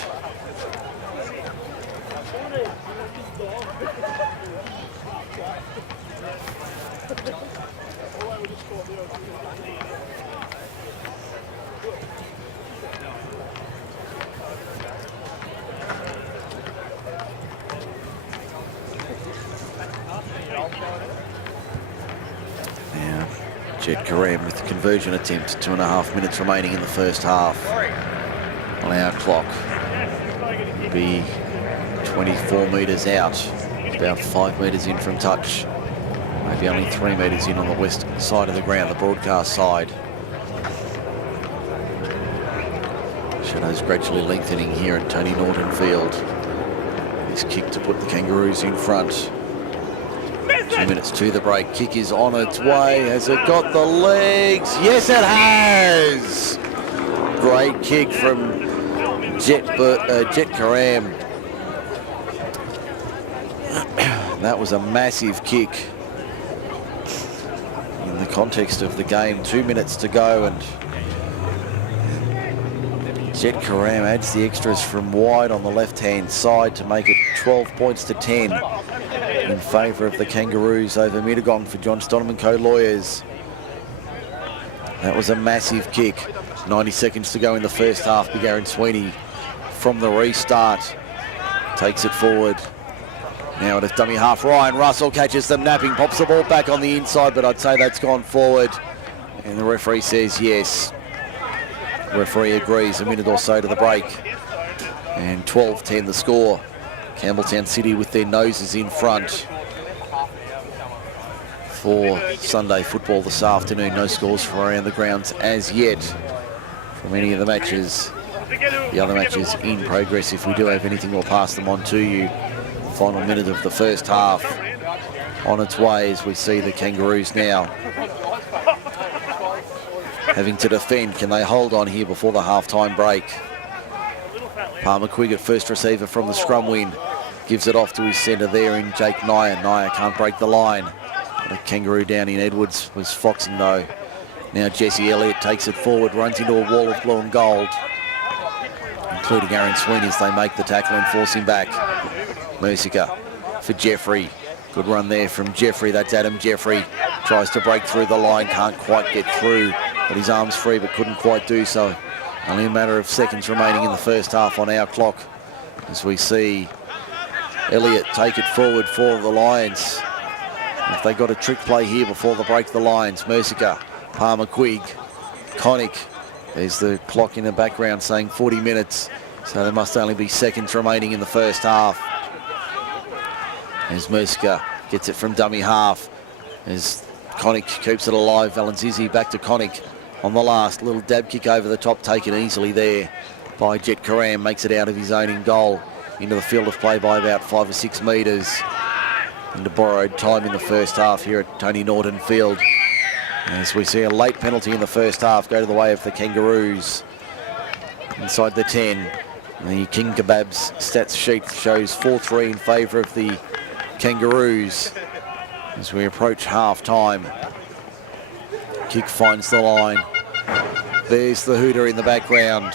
Jet Karam with the conversion attempt. 2.5 minutes remaining in the first half on our clock. It'll be 24 metres out, about 5 metres in from touch. Maybe only 3 metres in on the west side of the ground, the broadcast side. Shadows gradually lengthening here at Tony Norton Field. This kick to put the Kangaroos in front. 2 minutes to the break. Kick is on its way. Has it got the legs? Yes, it has! Great kick from Jet Karam. That was a massive kick in the context of the game. 2 minutes to go, and Jet Karam adds the extras from wide on the left-hand side to make it 12 points to 10 in favour of the Kangaroos over Mittagong for John Stoneman Co-Lawyers. That was a massive kick. 90 seconds to go in the first half. Big Aaron Sweeney from the restart takes it forward. Now at dummy half, Ryan Russell catches them napping, pops the ball back on the inside, but I'd say that's gone forward. And the referee says yes. The referee agrees. A minute or so to the break. And 12-10 the score. Campbelltown City with their noses in front for Sunday football this afternoon. No scores from around the grounds as yet from any of the matches. The other matches in progress. If we do have anything, we'll pass them on to you. Final minute of the first half. on its way as we see the Kangaroos now having to defend. Can they hold on here before the half-time break? Palmer Quiggett, first receiver from the scrum win, gives it off to his centre there in Jake Nyer. Nyer can't break the line. The Kangaroo down in Edwards was foxing though. Now Jesse Elliott takes it forward, runs into a wall of blue and gold, including Aaron Sweeney as they make the tackle and force him back. Mercier for Jeffrey. Good run there from Jeffrey. That's Adam Jeffrey. Tries to break through the line, can't quite get through, but his arm's free but couldn't quite do so. Only a matter of seconds remaining in the first half on our clock as we see Elliott take it forward for the Lions. If they got a trick play here before they break the lines, Mercier, Palmer Quigg, Connick. There's the clock in the background saying 40 minutes, so there must only be seconds remaining in the first half. As Mercier gets it from dummy half, as Connick keeps it alive. Valenzizi back to Connick on the last little dab kick over the top, taken easily there by Jet Karam, makes it out of his own in goal into the field of play by about 5 or 6 metres. Into borrowed time in the first half here at Tony Norton Field, as we see a late penalty in the first half go to the way of the Kangaroos. Inside the 10, the King Kebabs stats sheet shows 4-3 in favour of the Kangaroos as we approach half-time. Kick finds the line. There's the hooter in the background.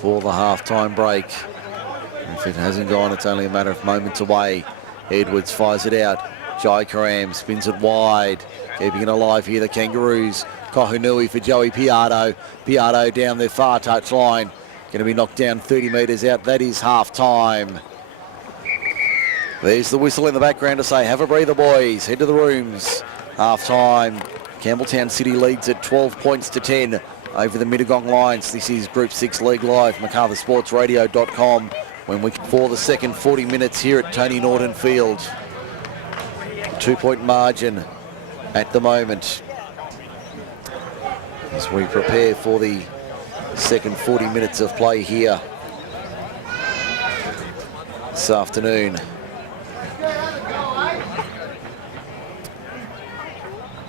For the half-time break. If it hasn't gone, it's only a matter of moments away. Edwards fires it out. Jai Karam spins it wide. Keeping it alive here, the Kangaroos. Kohunui for Joey Piatto. Piatto down their far touch line. Going to be knocked down 30 metres out. That is half-time. There's the whistle in the background to say, have a breather, boys. Head to the rooms. Half-time. Campbelltown City leads at 12 points to 10 over the Mittagong Lions. This is Group 6 League Live, MacArthurSportsRadio.com. For the second 40 minutes here at Tony Norton Field. 2-point margin at the moment as we prepare for the second 40 minutes of play here this afternoon.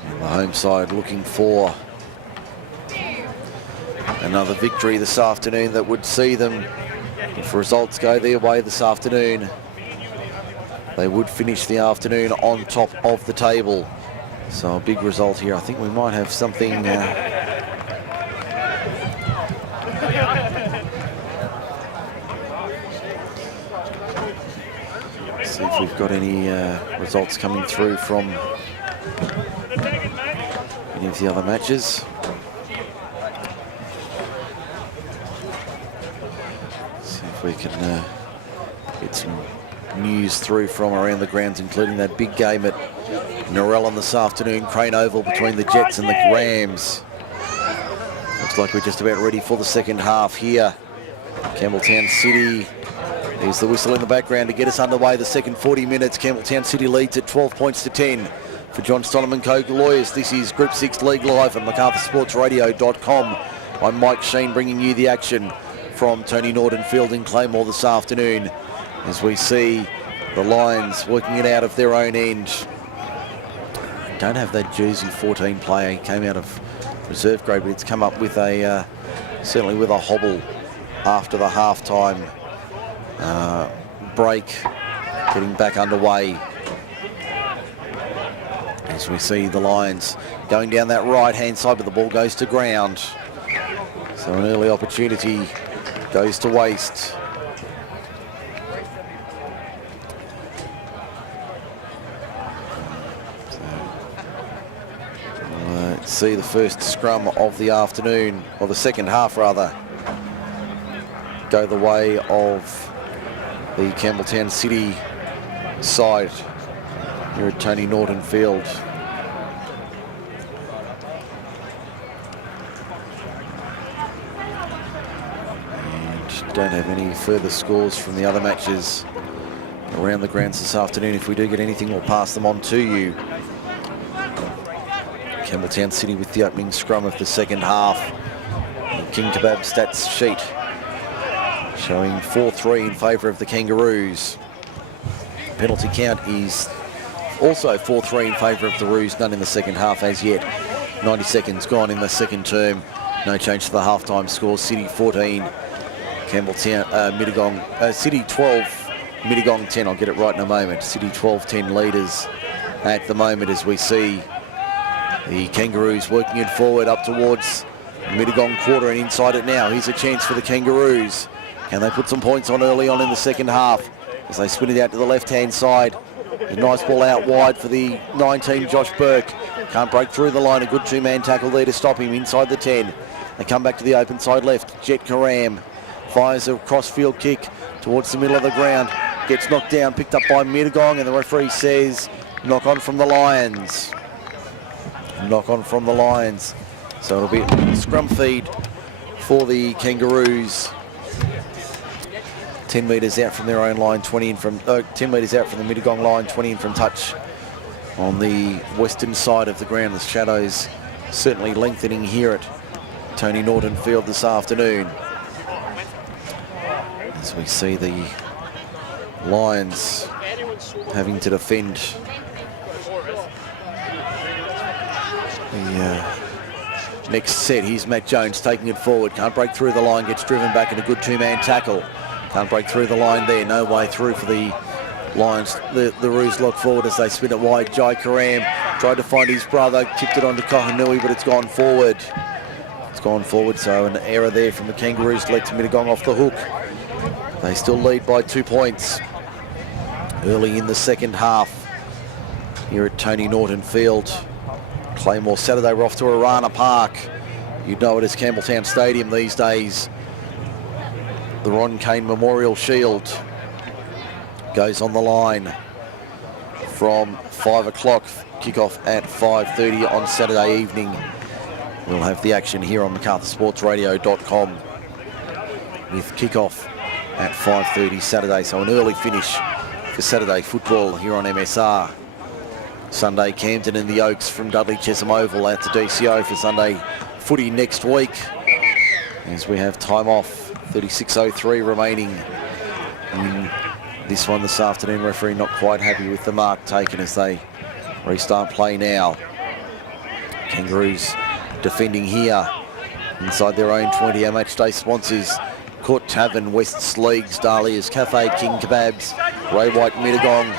And the home side looking for another victory this afternoon that would see them, if results go their way this afternoon, they would finish the afternoon on top of the table. So a big result here. I think we might have something see if we've got any results coming through from any of the other matches. See if we can get some news through from around the grounds, including that big game at Narellan this afternoon, Crane Oval, between the Jets and the Rams. Looks like we're just about ready for the second half here. Campbelltown City, there's the whistle in the background to get us underway. The second 40 minutes, Campbelltown City leads at 12 points to 10. For John Stoneman Coke Lawyers, this is Group 6 League Live on MacArthurSportsRadio.com. I'm Mike Shean, bringing you the action from Tony Norton Field in Claymore this afternoon, as we see the Lions working it out of their own end. Don't have that jersey 14 player. He came out of reserve grade, but it's come up with a certainly with a hobble after the half-time break, getting back underway. As we see the Lions going down that right-hand side, but the ball goes to ground. So an early opportunity goes to waste. See the first scrum of the afternoon, or the second half rather, go the way of the Campbelltown City side here at Tony Norton Field. And don't have any further scores from the other matches around the grounds this afternoon. If we do get anything, we'll pass them on to you. Campbelltown City with the opening scrum of the second half. The King Kebab stats sheet showing 4-3 in favour of the Kangaroos. Penalty count is also 4-3 in favour of the Roos, none in the second half as yet. 90 seconds gone in the second term. No change to the half-time score. City 14, Campbelltown, Mittagong, City 12, Mittagong 10. I'll get it right in a moment. City 12-10 leaders at the moment as we see the Kangaroos working it forward up towards Mittagong quarter and inside it now. Here's a chance for the Kangaroos. Can they put some points on early on in the second half as they spin it out to the left-hand side? A nice ball out wide for the 19, Josh Burke. Can't break through the line. A good two-man tackle there to stop him inside the 10. They come back to the open side left. Jet Karam fires a cross-field kick towards the middle of the ground. Gets knocked down, picked up by Mittagong, and the referee says knock on from the Lions. Knock on from the Lions. So it'll be a scrum feed for the Kangaroos. 10 metres out from their own line, 20 in from 10 metres out from the Mittagong line, 20 in from touch on the western side of the ground. The shadows certainly lengthening here at Tony Norton Field this afternoon. As we see the Lions having to defend the next set. Here's Matt Jones taking it forward. Can't break through the line, gets driven back in a good two-man tackle. Can't break through the line there. No way through for the Lions. The Roos look forward as they spin it wide. Jai Karam tried to find his brother, tipped it onto Kohanui, but it's gone forward. It's gone forward, so an error there from the Kangaroos led to Mittagong off the hook. They still lead by 2 points early in the second half here at Tony Norton Field. Claymore Saturday, we're off to Arana Park. You'd know it as Campbelltown Stadium these days. The Ron Kane Memorial Shield goes on the line from 5 o'clock. Kickoff at 5:30 on Saturday evening. We'll have the action here on MacArthurSportsRadio.com with kickoff at 5:30 Saturday. So an early finish for Saturday football here on MSR. Sunday, Camden and the Oaks from Dudley Chesham Oval out to DCO for Sunday footy next week. As we have time off, 36:03 remaining in this one this afternoon. Referee not quite happy with the mark taken as they restart play now. Kangaroos defending here inside their own 20. Our match day sponsors: Court Tavern, West's Leagues, Dahlia's Cafe, King Kebabs, Ray White, Mittagong.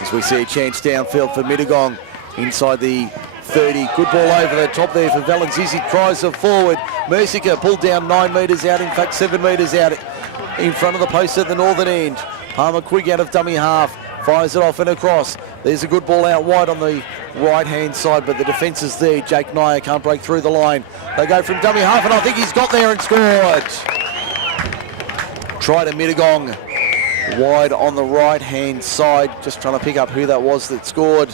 As we see a chance downfield for Mittagong inside the 30. Good ball over the top there for Valenzizi. Tries it forward. Mercica pulled down 9 metres out, in fact 7 metres out in front of the post at the northern end. Palmer Quigg out of dummy half. Fires it off and across. There's a good ball out wide on the right-hand side, but the defence is there. Jake Nyer can't break through the line. They go from dummy half, and I think he's got there and scored. Try to Mittagong. Wide on the right-hand side. Just trying to pick up who that was that scored.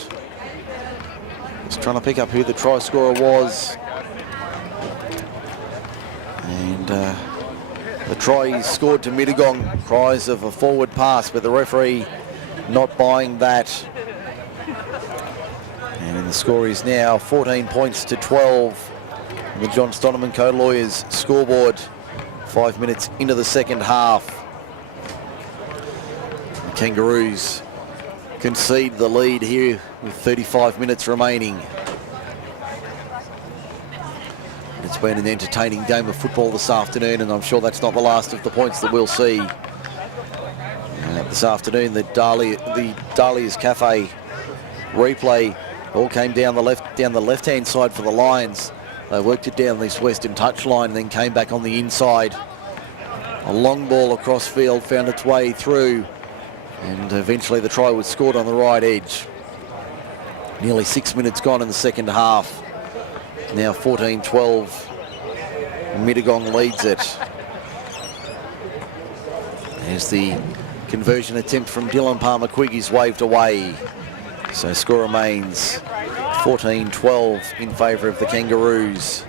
Just trying to pick up who the try scorer was. And the try is scored to Mittagong. Cries of a forward pass, but the referee not buying that. And the score is now 14 points to 12 on the John Stoneman Co Lawyers scoreboard. 5 minutes into the second half. The Kangaroos concede the lead here with 35 minutes remaining. It's been an entertaining game of football this afternoon, and I'm sure that's not the last of the points that we'll see. This afternoon, the Dahlia's Cafe replay all came down the left-hand side for the Lions. They worked it down this western touch line and then came back on the inside. A long ball across field found its way through, and eventually the try was scored on the right edge. Nearly 6 minutes gone in the second half. Now 14-12. Mittagong leads it. As the conversion attempt from Dylan Palmer Quigg is waved away. So score remains 14-12 in favour of the Kangaroos.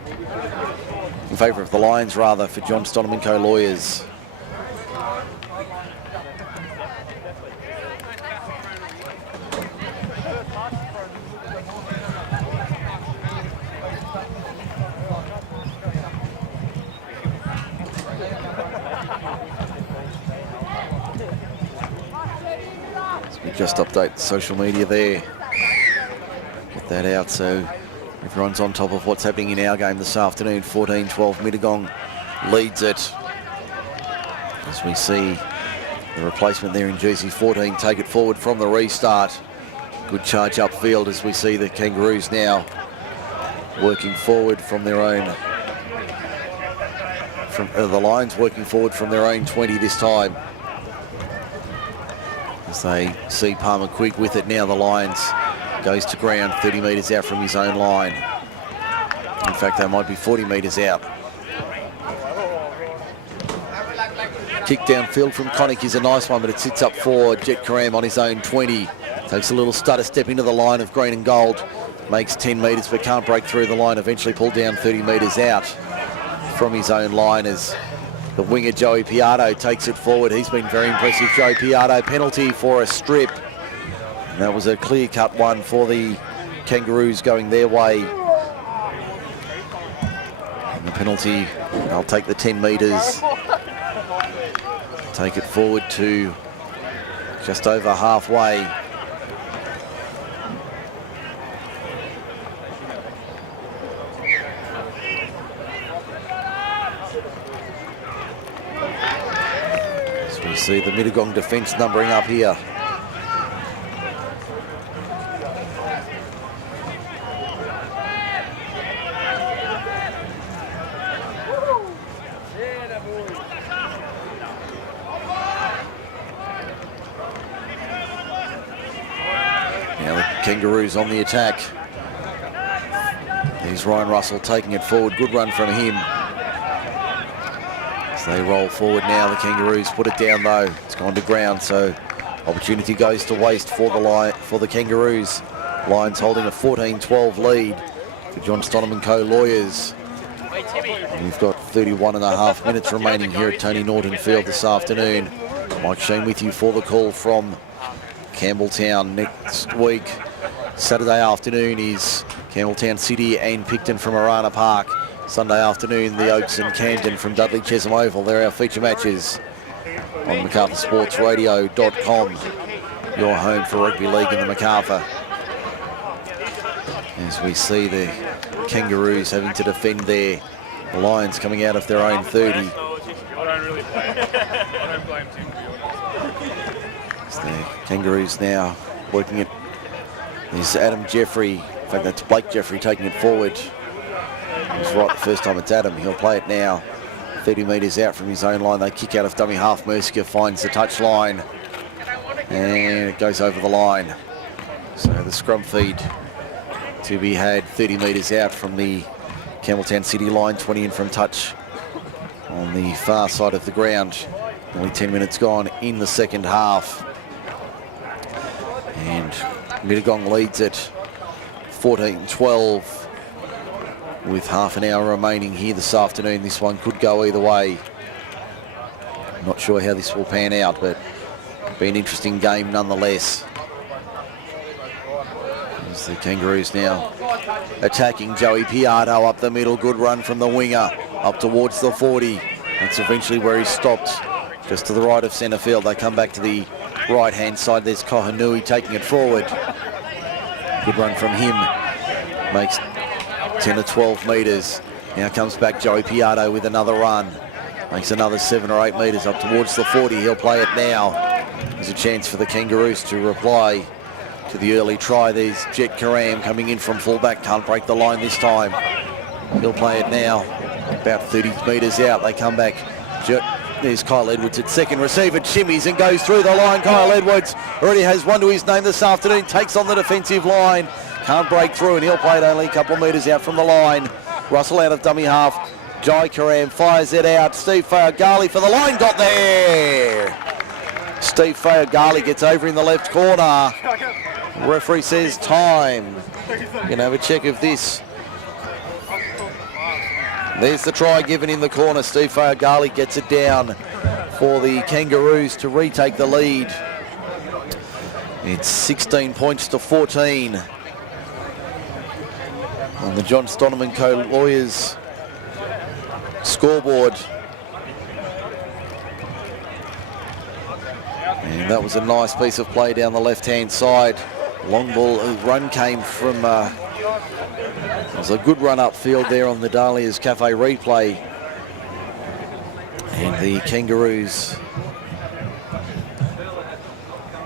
In favour of the Lions, rather, for John Stoneman Co Lawyers. just update social media there. Get that out so everyone's on top of what's happening in our game this afternoon. 14-12, Mittagong leads it. As we see the replacement there in jersey 14 take it forward from the restart. Good charge upfield as we see the Kangaroos now working forward from their own, the Lions working forward from their own 20 this time. As they see Palmer Quigg with it now, the Lions goes to ground 30 metres out from his own line. In fact, they might be 40 metres out. Kick downfield from Connick is a nice one, but it sits up for Jet Karam on his own 20. Takes a little stutter step into the line of green and gold. Makes 10 metres but can't break through the line. Eventually pulled down 30 metres out from his own line as the winger Joey Piatto takes it forward. He's been very impressive, Joey Piatto. Penalty for a strip. And that was a clear-cut one for the Kangaroos going their way. And the penalty, they'll take the 10 metres. Take it forward to just over halfway. As we see the Mittagong defence numbering up here. Kangaroos on the attack. Here's Ryan Russell taking it forward. Good run from him. As they roll forward now, the Kangaroos put it down though. It's gone to ground, so opportunity goes to waste for the Kangaroos. Lions holding a 14-12 lead for John Stonham & Co Lawyers. We've got 31.5 minutes remaining here at Tony Norton Field this afternoon. Mike Shean with you for the call from Campbelltown. Next week, Saturday afternoon, is Campbelltown City and Picton from Arana Park. Sunday afternoon, the Oaks and Camden from Dudley Chesham Oval. They're our feature matches on MacArthurSportsRadio.com, your home for rugby league in the Macarthur. As we see the Kangaroos having to defend there. The Lions coming out of their own 30. I don't blame Tim. The Kangaroos now working it. There's Adam Jeffrey. In fact, that's Blake Jeffrey taking it forward. It's right the first time it's Adam. He'll play it now. 30 metres out from his own line. They kick out of dummy half. Mercier finds the touch line. And it goes over the line. So the scrum feed to be had 30 metres out from the Campbelltown City line. 20 in from touch on the far side of the ground. Only 10 minutes gone in the second half. And Mittagong leads it 14-12 with half an hour remaining here this afternoon. This one could go either way. Not sure how this will pan out, but it'll be an interesting game nonetheless. As the Kangaroos now attacking Joey Piatto up the middle. Good run from the winger up towards the 40. That's eventually where he stopped, just to the right of centre field. They come back to the right-hand side. There's Kohanui taking it forward. Good run from him. Makes 10 or 12 metres. Now comes back Joey Piatto with another run. Makes another 7 or 8 metres up towards the 40. He'll play it now. There's a chance for the Kangaroos to reply to the early try. There's Jet Karam coming in from fullback. Can't break the line this time. He'll play it now. About 30 metres out. They come back. There's Kyle Edwards at second. Receiver shimmies and goes through the line. Kyle Edwards already has one to his name this afternoon. Takes on the defensive line. Can't break through, and he'll play it only a couple of metres out from the line. Russell out of dummy half. Jai Karam fires it out. Steve Fayagali for the line. Got there. Steve Fayagali gets over in the left corner. The referee says time. You can have a check of this. There's the try given in the corner. Steve Fayagali gets it down for the Kangaroos to retake the lead. It's 16 points to 14 on the John Stonham & Co Lawyers scoreboard. And that was a nice piece of play down the left-hand side. Long ball run came from, it was a good run upfield there on the Dahlia's Cafe replay. And the Kangaroos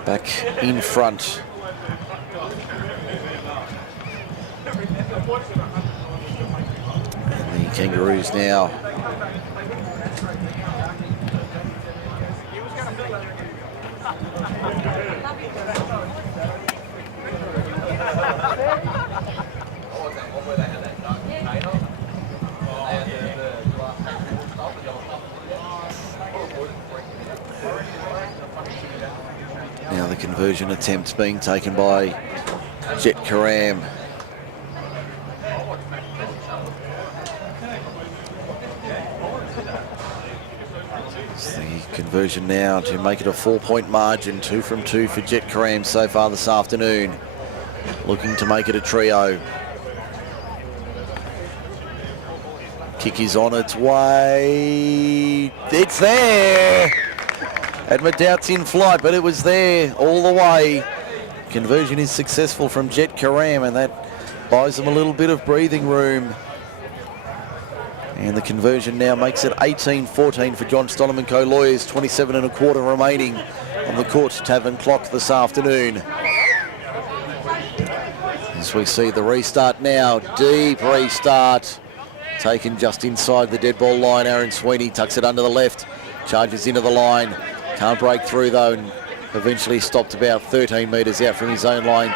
back in front. And the Kangaroos now now the conversion attempts being taken by Jet Karam. It's the conversion now to make it a 4-point margin. 2 from 2 for Jet Karam so far this afternoon. Looking to make it a trio. Kick is on its way. It's there. Had doubts in flight, but it was there all the way. Conversion is successful from Jet Karam, and that buys them a little bit of breathing room. And the conversion now makes it 18-14 for John Stoneman Co. Lawyers. 27 1/4 remaining on the Court Tavern clock this afternoon. As we see the restart now, deep restart. Taken just inside the dead ball line. Aaron Sweeney tucks it under the left, charges into the line. Can't break through though, and eventually stopped about 13 metres out from his own line.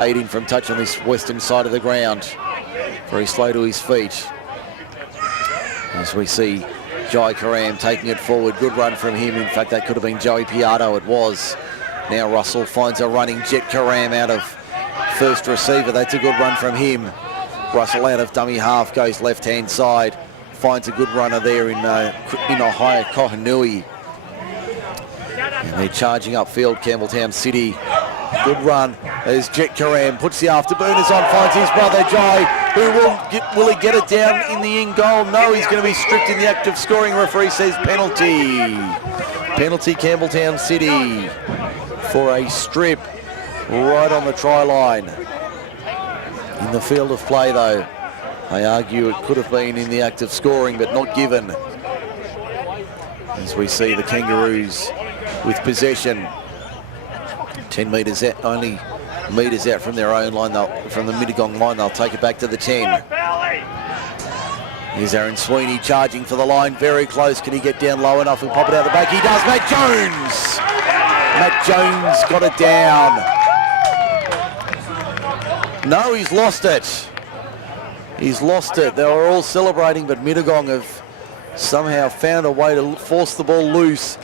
18 from touch on this western side of the ground. Very slow to his feet. As we see Jai Karam taking it forward. Good run from him. In fact, that could have been Joey Piatto. It was. Now Russell finds a running Jet Karam out of first receiver. That's a good run from him. Russell out of dummy half, goes left-hand side. Finds a good runner there in Ohio Kohanui. And they're charging upfield, Campbelltown City. Good run as Jet Karam puts the afterburners on, finds his brother Jai, who will he get it down in the in goal? No, he's going to be stripped in the act of scoring. Referee says penalty. Penalty Campbelltown City for a strip right on the try line. In the field of play though, they argue it could have been in the act of scoring but not given. As we see the Kangaroos with possession. 10 metres out, only metres out from their own line, from the Mittagong line. They'll take it back to the 10. Here's Aaron Sweeney charging for the line, very close. Can he get down low enough and pop it out the back? He does. Matt Jones! Matt Jones got it down. No, he's lost it. He's lost it. They were all celebrating, but Mittagong have somehow found a way to force the ball loose.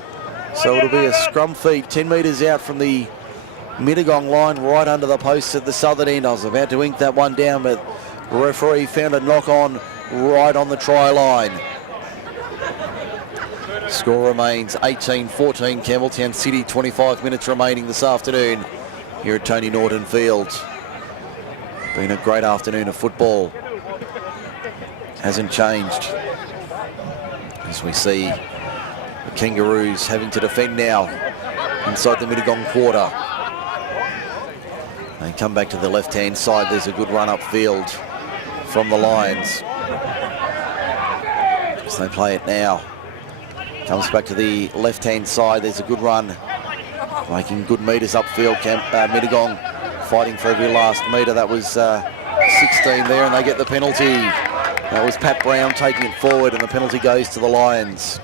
So it'll be a scrum feed 10 metres out from the Mittagong line, right under the posts at the southern end. I was about to ink that one down, but the referee found a knock on right on the try line. Score remains 18-14, Campbelltown City, 25 minutes remaining this afternoon here at Tony Norton Field. Been a great afternoon of football. Hasn't changed. As we see the Kangaroos having to defend now inside the Mittagong quarter. They come back to the left-hand side. There's a good run upfield from the Lions. As they play it now. Comes back to the left-hand side. There's a good run. Making good metres upfield. Mittagong fighting for every last metre. That was 16 there, and they get the penalty. That was Pat Brown taking it forward, and the penalty goes to the Lions.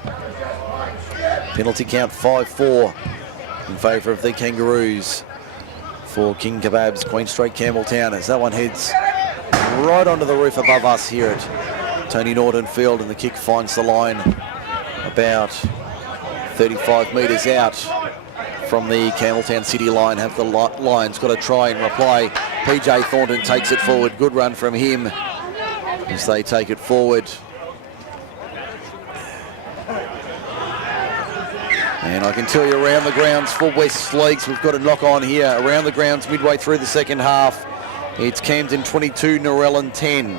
Penalty count 5-4 in favour of the Kangaroos for King Kebabs, Queen Street, Campbelltown, as that one heads right onto the roof above us here at Tony Norton Field, and the kick finds the line about 35 metres out from the Campbelltown City line. Have the Lions got to try and reply. PJ Thornton takes it forward. Good run from him as they take it forward. And I can tell you around the grounds for West Leagues, we've got a knock on here. Around the grounds midway through the second half. It's Camden 22, Narellan 10.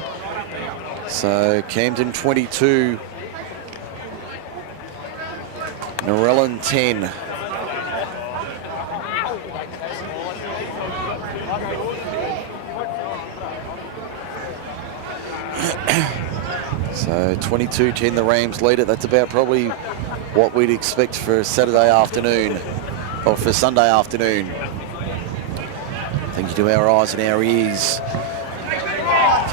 So Camden 22, Narellan 10. So 22-10 the Rams lead it. That's about probably what we'd expect for Saturday afternoon, or for Sunday afternoon. Thank you to our eyes and our ears.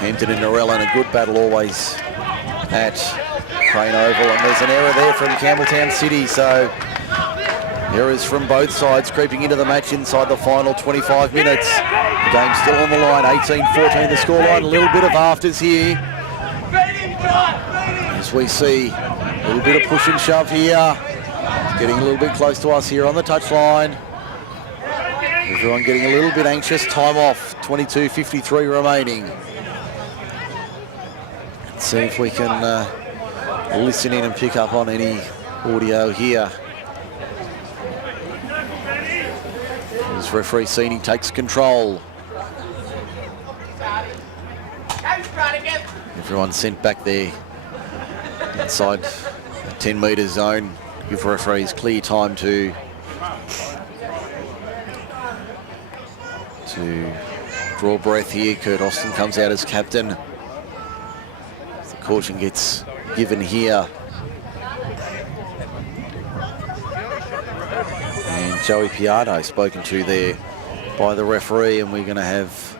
Hampton and Narellan, a good battle always at Crane Oval. And there's an error there from Campbelltown City. So errors from both sides creeping into the match inside the final 25 minutes. The game's still on the line, 18-14 the scoreline. A little bit of afters here, as we see a little bit of push and shove here. It's getting a little bit close to us here on the touchline. Everyone getting a little bit anxious. Time off, 22:53 remaining. Let's see if we can listen in and pick up on any audio here. As referee Sini takes control. Everyone sent back there inside the 10-metre zone. Give referees clear time to draw breath here. Kurt Austin comes out as captain. The caution gets given here. And Joey Piatto spoken to there by the referee, and we're going to have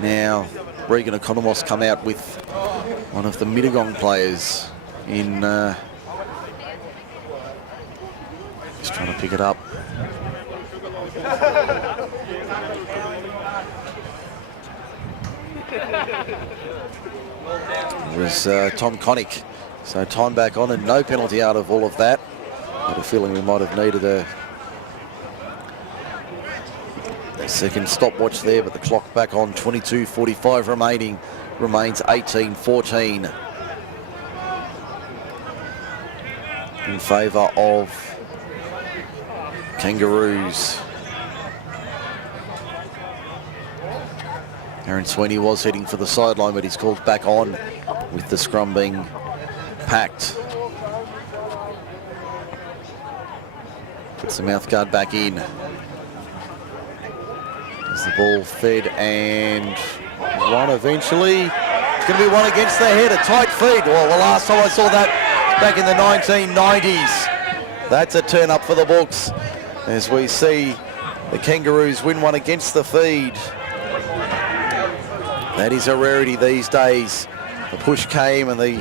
now Regan Economos come out with one of the Mittagong players in, just trying to pick it up. It was Tom Connick. So time back on and no penalty out of all of that. I had a feeling we might have needed a second stopwatch there, but the clock back on, 22:45 remaining, remains 18-14 in favour of Kangaroos. Aaron Sweeney was heading for the sideline, but he's called back on with the scrum being packed. Puts the mouthguard back in. As the ball fed and one eventually. It's going to be one against the head, a tight feed. Well, the last time I saw that back in the 1990s. That's a turn up for the books as we see the Kangaroos win one against the feed. That is a rarity these days. The push came and I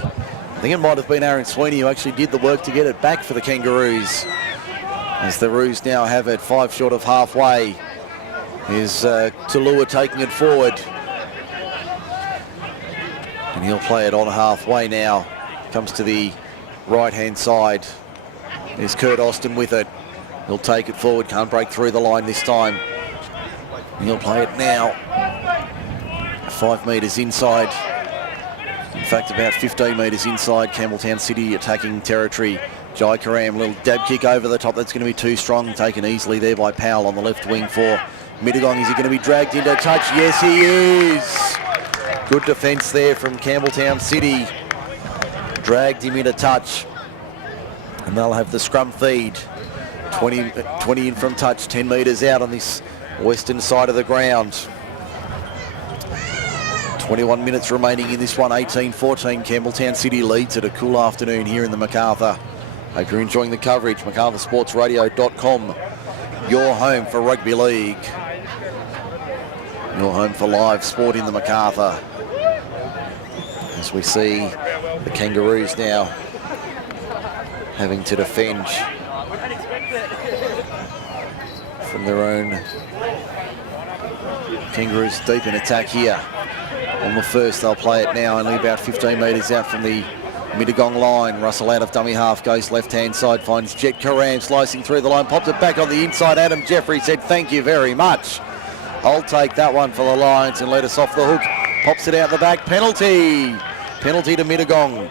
think it might have been Aaron Sweeney who actually did the work to get it back for the Kangaroos. As the Roos now have it 5 short of halfway. Is Talua taking it forward. And he'll play it on halfway now. Comes to the right-hand side. There's Kurt Austin with it. He'll take it forward, can't break through the line this time. And he'll play it now. 5 metres inside. In fact, about 15 metres inside Campbelltown City attacking territory. Jai Karam, little dab kick over the top. That's going to be too strong. Taken easily there by Powell on the left wing for Mittagong. Is he going to be dragged into touch? Yes, he is. Good defence there from Campbelltown City. Dragged him into touch. And they'll have the scrum feed. 20 in from touch, 10 metres out on this western side of the ground. 21 minutes remaining in this one, 18-14. Campbelltown City leads it. A cool afternoon here in the MacArthur. Hope you're enjoying the coverage. MacArthurSportsRadio.com, your home for rugby league. Your home for live sport in the MacArthur. As we see the Kangaroos now having to defend from their own. Kangaroos deep in attack here. On the first, they'll play it now, only about 15 metres out from the Mittagong line. Russell out of dummy half, goes left-hand side, finds Jet Karam slicing through the line, pops it back on the inside. Adam Jeffrey said, thank you very much. I'll take that one for the Lions and let us off the hook. Pops it out the back, penalty. Penalty to Mittagong.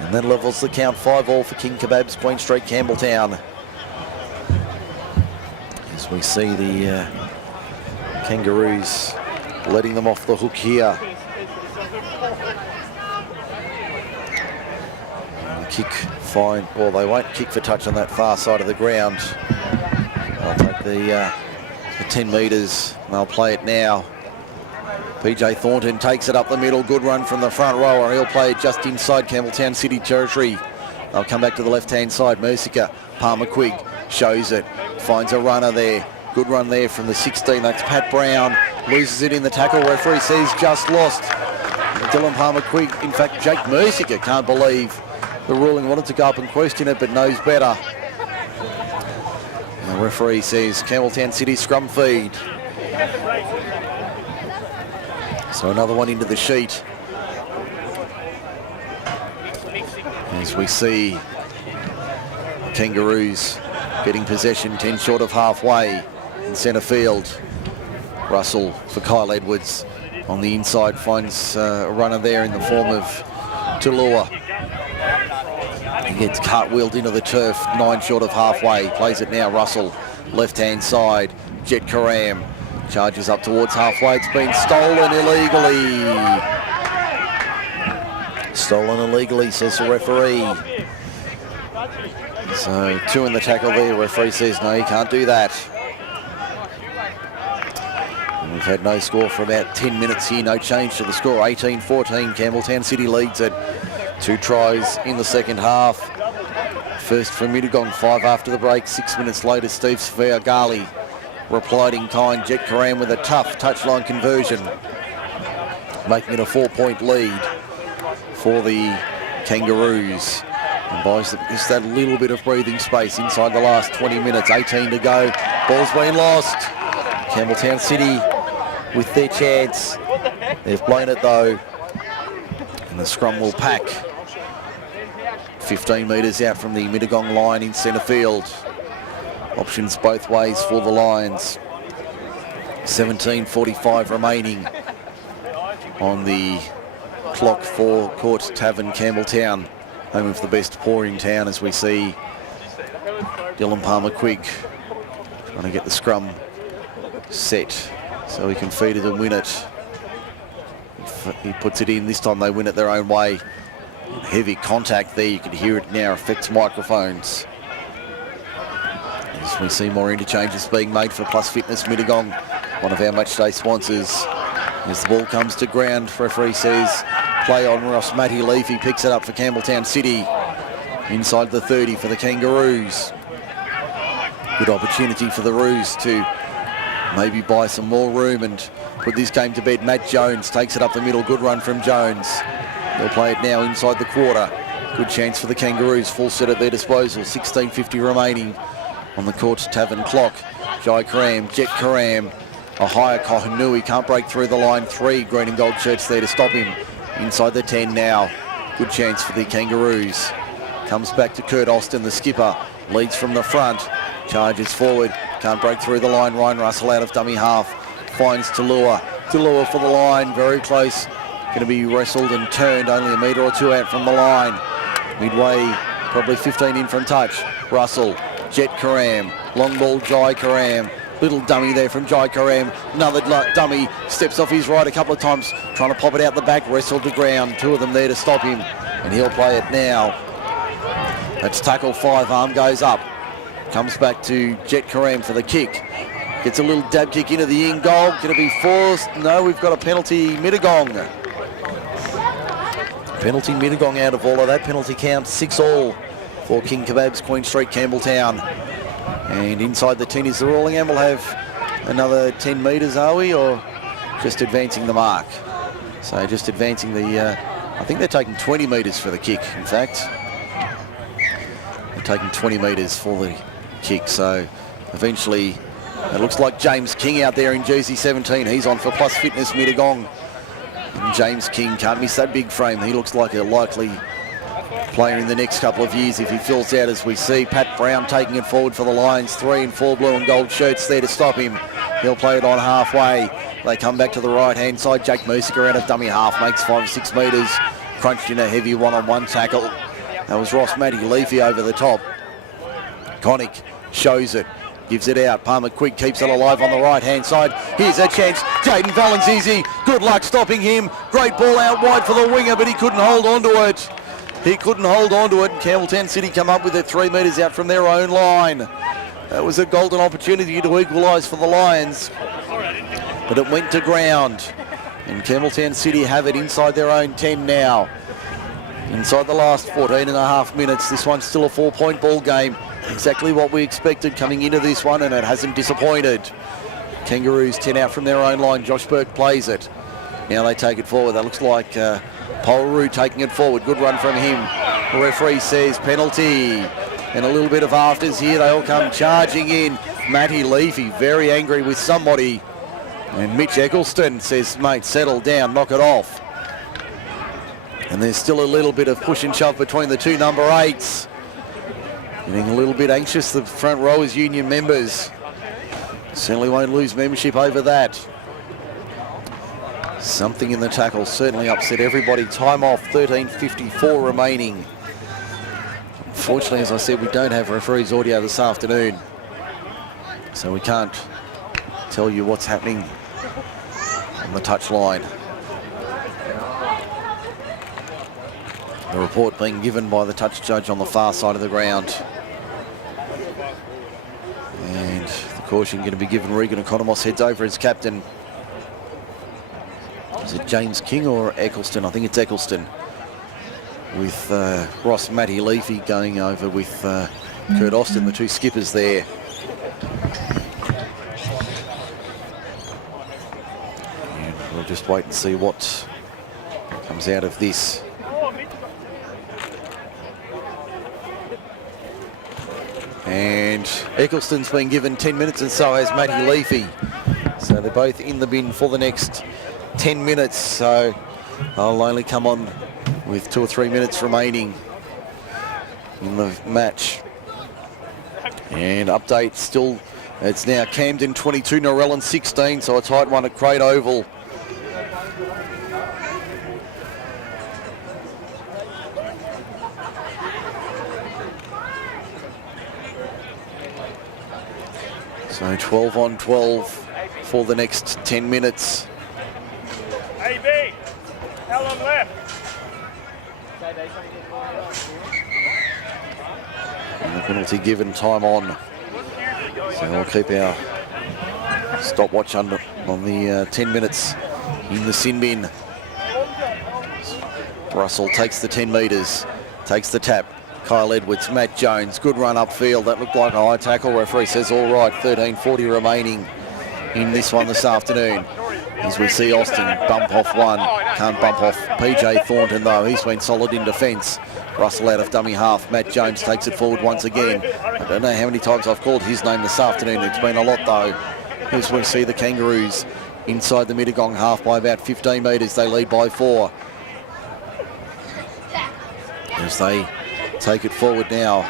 And that levels the count, 5-all for King Kebabs, Queen Street, Campbelltown. As we see the Kangaroos letting them off the hook here. And the kick fine. Well, they won't kick for touch on that far side of the ground. They'll take the 10 metres and they'll play it now. PJ Thornton takes it up the middle. Good run from the front rower. He'll play it just inside Campbelltown City territory. They'll come back to the left-hand side. Mercier, Palmer Quigg shows it. Finds a runner there. Good run there from the 16. That's Pat Brown. Loses it in the tackle. Referee says just lost. Dylan Palmer Quigg, in fact, Jake Mercier can't believe the ruling. Wanted to go up and question it, but knows better. And the referee says Campbelltown City scrum feed. So another one into the sheet. As we see the Kangaroos getting possession 10 short of halfway in centre field. Russell for Kyle Edwards on the inside finds a runner there in the form of Tulua. He gets cartwheeled into the turf 9 short of halfway. Plays it now, Russell, left-hand side. Jet Karam charges up towards halfway. It's been stolen illegally. Stolen illegally, says the referee. So 2 in the tackle there. Referee says no, you can't do that. And we've had no score for about 10 minutes here. No change to the score. 18-14. Campbelltown City leads it. 2 tries in the second half. First for Mittagong, 5 after the break. 6 minutes later, Steve Sviagali replied in kind. Jet Karam with a tough touchline conversion, making it a 4-point lead for the Kangaroos. And buys just that little bit of breathing space inside the last 20 minutes. 18 to go. Ball's been lost. Campbelltown City with their chance. They've blown it though. And the scrum will pack. 15 metres out from the Mittagong line in centre field. Options both ways for the Lions. 17:45 remaining on the clock for Court Tavern, Campbelltown, home of the best pour in town, as we see Dylan Palmer Quigg trying to get the scrum set so he can feed it and win it. He puts it in. This time they win it their own way. Heavy contact there. You can hear it now. Affects microphones. As we see more interchanges being made for Plus Fitness Mittagong, one of our matchday sponsors. As the ball comes to ground, referee says play on Ross Matty Leaf. He picks it up for Campbelltown City. Inside the 30 for the Kangaroos. Good opportunity for the Roos to maybe buy some more room and put this game to bed. Matt Jones takes it up the middle. Good run from Jones. They'll play it now inside the quarter. Good chance for the Kangaroos. Full set at their disposal. 16:50 remaining on the Court Tavern clock. Jai Karam, Jet Karam, a higher Kohanui, can't break through the line. 3 green and gold shirts there to stop him. Inside the 10 now. Good chance for the Kangaroos. Comes back to Kurt Austin, the skipper. Leads from the front. Charges forward. Can't break through the line. Ryan Russell out of dummy half. Finds Tulua. Tulua for the line. Very close. Going to be wrestled and turned only a metre or 2 out from the line. Midway, probably 15 in from touch. Russell. Jet Karam. Long ball, Jai Karam. Little dummy there from Jai Karam. Another dummy. Steps off his right a couple of times. Trying to pop it out the back. Wrestled to ground. 2 of them there to stop him. And he'll play it now. That's tackle 5. Arm goes up. Comes back to Jet Karam for the kick. Gets a little dab kick into the in goal. Going to be forced. No, we've got a penalty. Mittagong. Penalty Mittagong out of all of that. Penalty count 6-all for King Kebabs, Queen Street, Campbelltown. And inside the 10 is the ruling, and we'll have another 10 metres, are we, or just advancing the mark? So just advancing the, I think they're taking 20 metres for the kick, in fact. They're taking 20 metres for the kick, so eventually it looks like James King out there in jersey 17. He's on for Plus Fitness Mittagong. And James King, can't miss that big frame. He looks like a likely player in the next couple of years if he fills out, as we see. Pat Brown taking it forward for the Lions. 3 and 4 blue and gold shirts there to stop him. He'll play it on halfway. They come back to the right-hand side. Jake Mercier out of dummy half, makes 5 or 6 metres. Crunched in a heavy one-on-one tackle. That was Ross Matty Leafy over the top. Connick shows it. Gives it out. Palmer Quigg keeps it alive on the right-hand side. Here's a chance. Jaden Valenzizi. Good luck stopping him. Great ball out wide for the winger, but he couldn't hold on to it. He couldn't hold on to it. Campbelltown City come up with it 3 metres out from their own line. That was a golden opportunity to equalise for the Lions, but it went to ground. And Campbelltown City have it inside their own 10 now. Inside the last 14 and a half minutes, this one's still a 4-point ball game. Exactly what we expected coming into this one, and it hasn't disappointed. Kangaroos 10 out from their own line. Josh Burke plays it. Now they take it forward. That looks like Polru taking it forward. Good run from him. The referee says penalty. And a little bit of afters here. They all come charging in. Matty Leafy very angry with somebody. And Mitch Eccleston says, mate, settle down, knock it off. And there's still a little bit of push and shove between the two number 8s. Getting a little bit anxious, the front rowers union members. Certainly won't lose membership over that. Something in the tackle certainly upset everybody. Time off, 13:54 remaining. Unfortunately, as I said, we don't have referees audio this afternoon, so we can't tell you what's happening on the touchline. The report being given by the touch judge on the far side of the ground. And the caution going to be given. Regan Economos heads over as captain. Is it James King or Eccleston? I think it's Eccleston. With Ross Matty Leafy going over with Kurt Austin, the two skippers there. And we'll just wait and see what comes out of this. And Eccleston's been given 10 minutes and so has Matty Leafy. So they're both in the bin for the next 10 minutes. So they'll only come on with 2 or 3 minutes remaining in the match. And update still, it's now Camden 22, Norellan 16, so a tight one at Crate Oval. So 12 on 12 for the next 10 minutes. AB, how long left? And the penalty given, time on. So we'll keep our stopwatch on the 10 minutes in the sin bin. Russell takes the 10 metres, takes the tap. Kyle Edwards, Matt Jones, good run upfield. That looked like a high tackle. Referee says all right, 13:40 remaining in this one this afternoon. As we see Austin bump off one. Can't bump off PJ Thornton though. He's been solid in defence. Russell out of dummy half. Matt Jones takes it forward once again. I don't know how many times I've called his name this afternoon. It's been a lot though. As we see the Kangaroos inside the Mittagong half by about 15 metres. They lead by 4. As they take it forward now.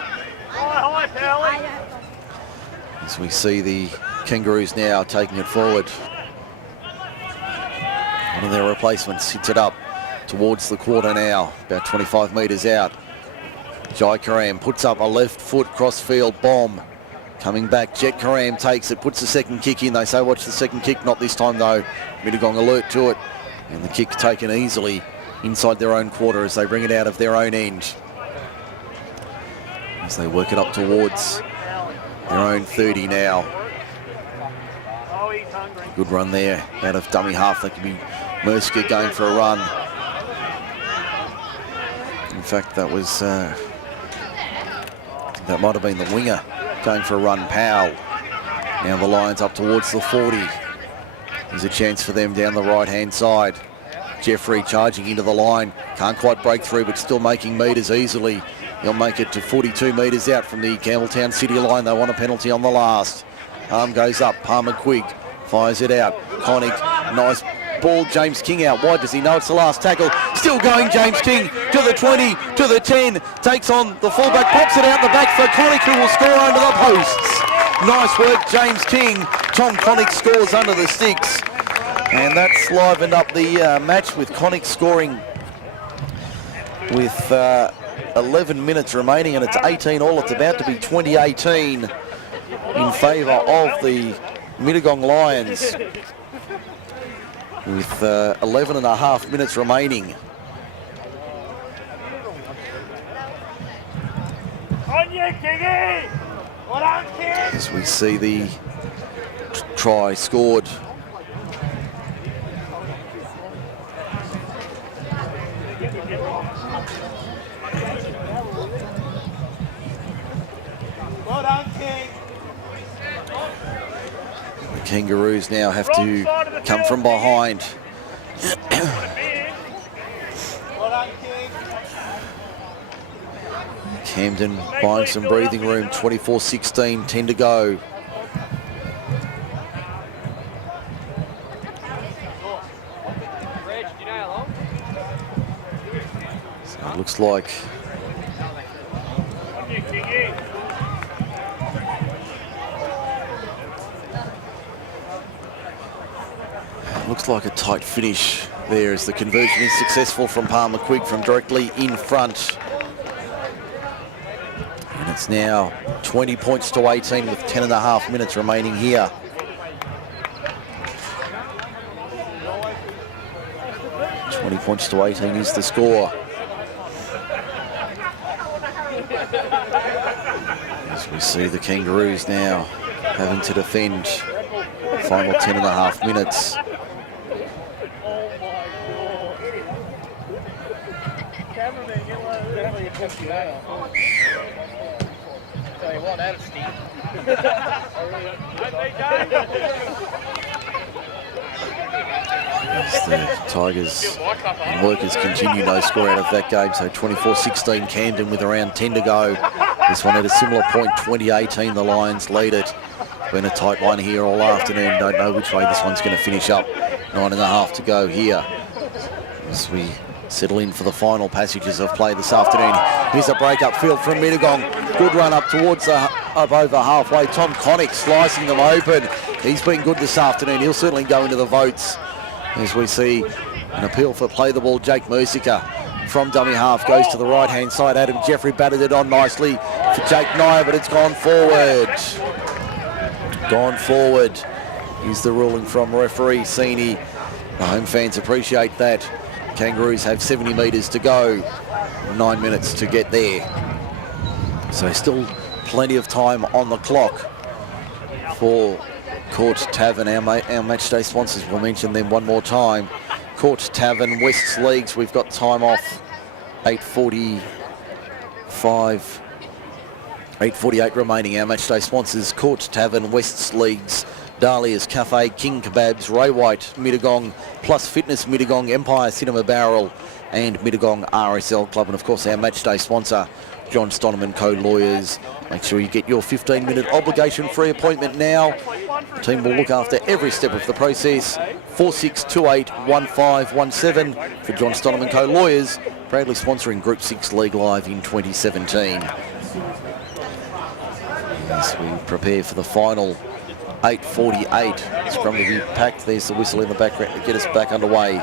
As we see the Kangaroos now taking it forward. One of their replacements hits it up towards the quarter now, about 25 metres out. Jai Karam puts up a left foot crossfield bomb. Coming back, Jet Karam takes it, puts the second kick in. They say watch the second kick, not this time though. Mittagong alert to it. And the kick taken easily inside their own quarter as they bring it out of their own end. As they work it up towards their own 30 now. Good run there out of dummy half. That could be Mersker going for a run. In fact, that was, I think that might have been the winger going for a run, Powell. Now the Lions up towards the 40. There's a chance for them down the right-hand side. Jeffrey charging into the line. Can't quite break through, but still making metres easily. He'll make it to 42 metres out from the Campbelltown City line. They want a penalty on the last. Arm goes up. Palmer Quigg fires it out. Connick, nice ball. James King out wide. Does he know it's the last tackle? Still going, James King to the 20, to the 10. Takes on the fullback, pops it out the back for Connick, who will score under the posts. Nice work, James King. Tom Connick scores under the sticks. And that's livened up the match with Connick scoring with 11 minutes remaining, and it's 18 all. It's about to be 20-18 in favour of the Mittagong Lions with 11 and a half minutes remaining. As we see the try scored Kangaroos now have to come from behind. Camden buying some breathing room, 24-16, 10 to go. So it looks like a tight finish there as the conversion is successful from Palmer Quigg from directly in front. And it's now 20 points to 18 with 10.5 minutes remaining here. Points to 18 is the score. As we see the Kangaroos now having to defend final 10.5 minutes. As the Tigers and Workers continue no score out of that game, so 24-16 Camden with around 10 to go. This one at a similar point, 20-18, the Lions lead it. Been a tight one here all afternoon, don't know which way this one's going to finish up. 9.5 to go here as we settle in for the final passages of play this afternoon. Here's a break up field from Mittagong. Good run up towards up over halfway. Tom Connick slicing them open. He's been good this afternoon. He'll certainly go into the votes as we see an appeal for play the ball. Jake Mercica from dummy half goes to the right-hand side. Adam Jeffrey batted it on nicely for Jake Nyer, but it's gone forward. Gone forward is the ruling from referee Sini. The home fans appreciate that. Kangaroos have 70 metres to go. 9 minutes to get there. So still plenty of time on the clock for Court Tavern, our match day sponsors. We'll mention them one more time. Court Tavern, West's Leagues, we've got time off. 8:48 remaining. Our match day sponsors: Court Tavern, West's Leagues, Dahlia's Cafe, King Kebabs, Ray White, Mittagong, Plus Fitness Mittagong, Empire Cinema Barrel, and Mittagong RSL Club. And of course our match day sponsor, John Stoneman Co Lawyers. Make sure you get your 15-minute obligation-free appointment now. The team will look after every step of the process. 46281517 for John Stoneman Co Lawyers, proudly sponsoring Group 6 League Live in 2017. As we prepare for the final 8:48, scrum to be packed. There's the whistle in the background to get us back underway.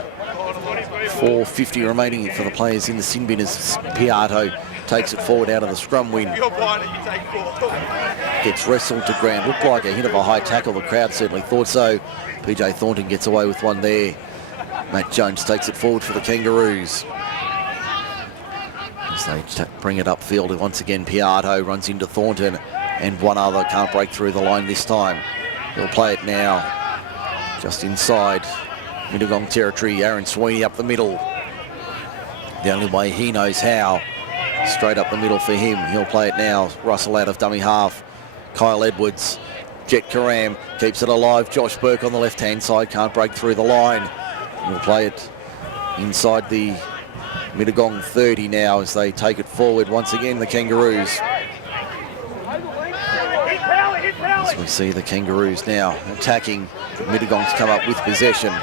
4:50 remaining for the players in the sin bin as Piatto takes it forward out of the scrum win. Gets wrestled to ground. Looked like a hit of a high tackle. The crowd certainly thought so. PJ Thornton gets away with one there. Matt Jones takes it forward for the Kangaroos. As they bring it upfield, once again Piatto runs into Thornton and one other can't break through the line this time. He'll play it now just inside Mittagong territory. Aaron Sweeney up the middle. The only way he knows how. Straight up the middle for him. He'll play it now. Russell out of dummy half. Kyle Edwards. Jet Karam keeps it alive. Josh Burke on the left-hand side. Can't break through the line. He'll play it inside the Mittagong 30 now as they take it forward. Once again, the Kangaroos. As we see the Kangaroos now attacking. Mittagong's come up with possession.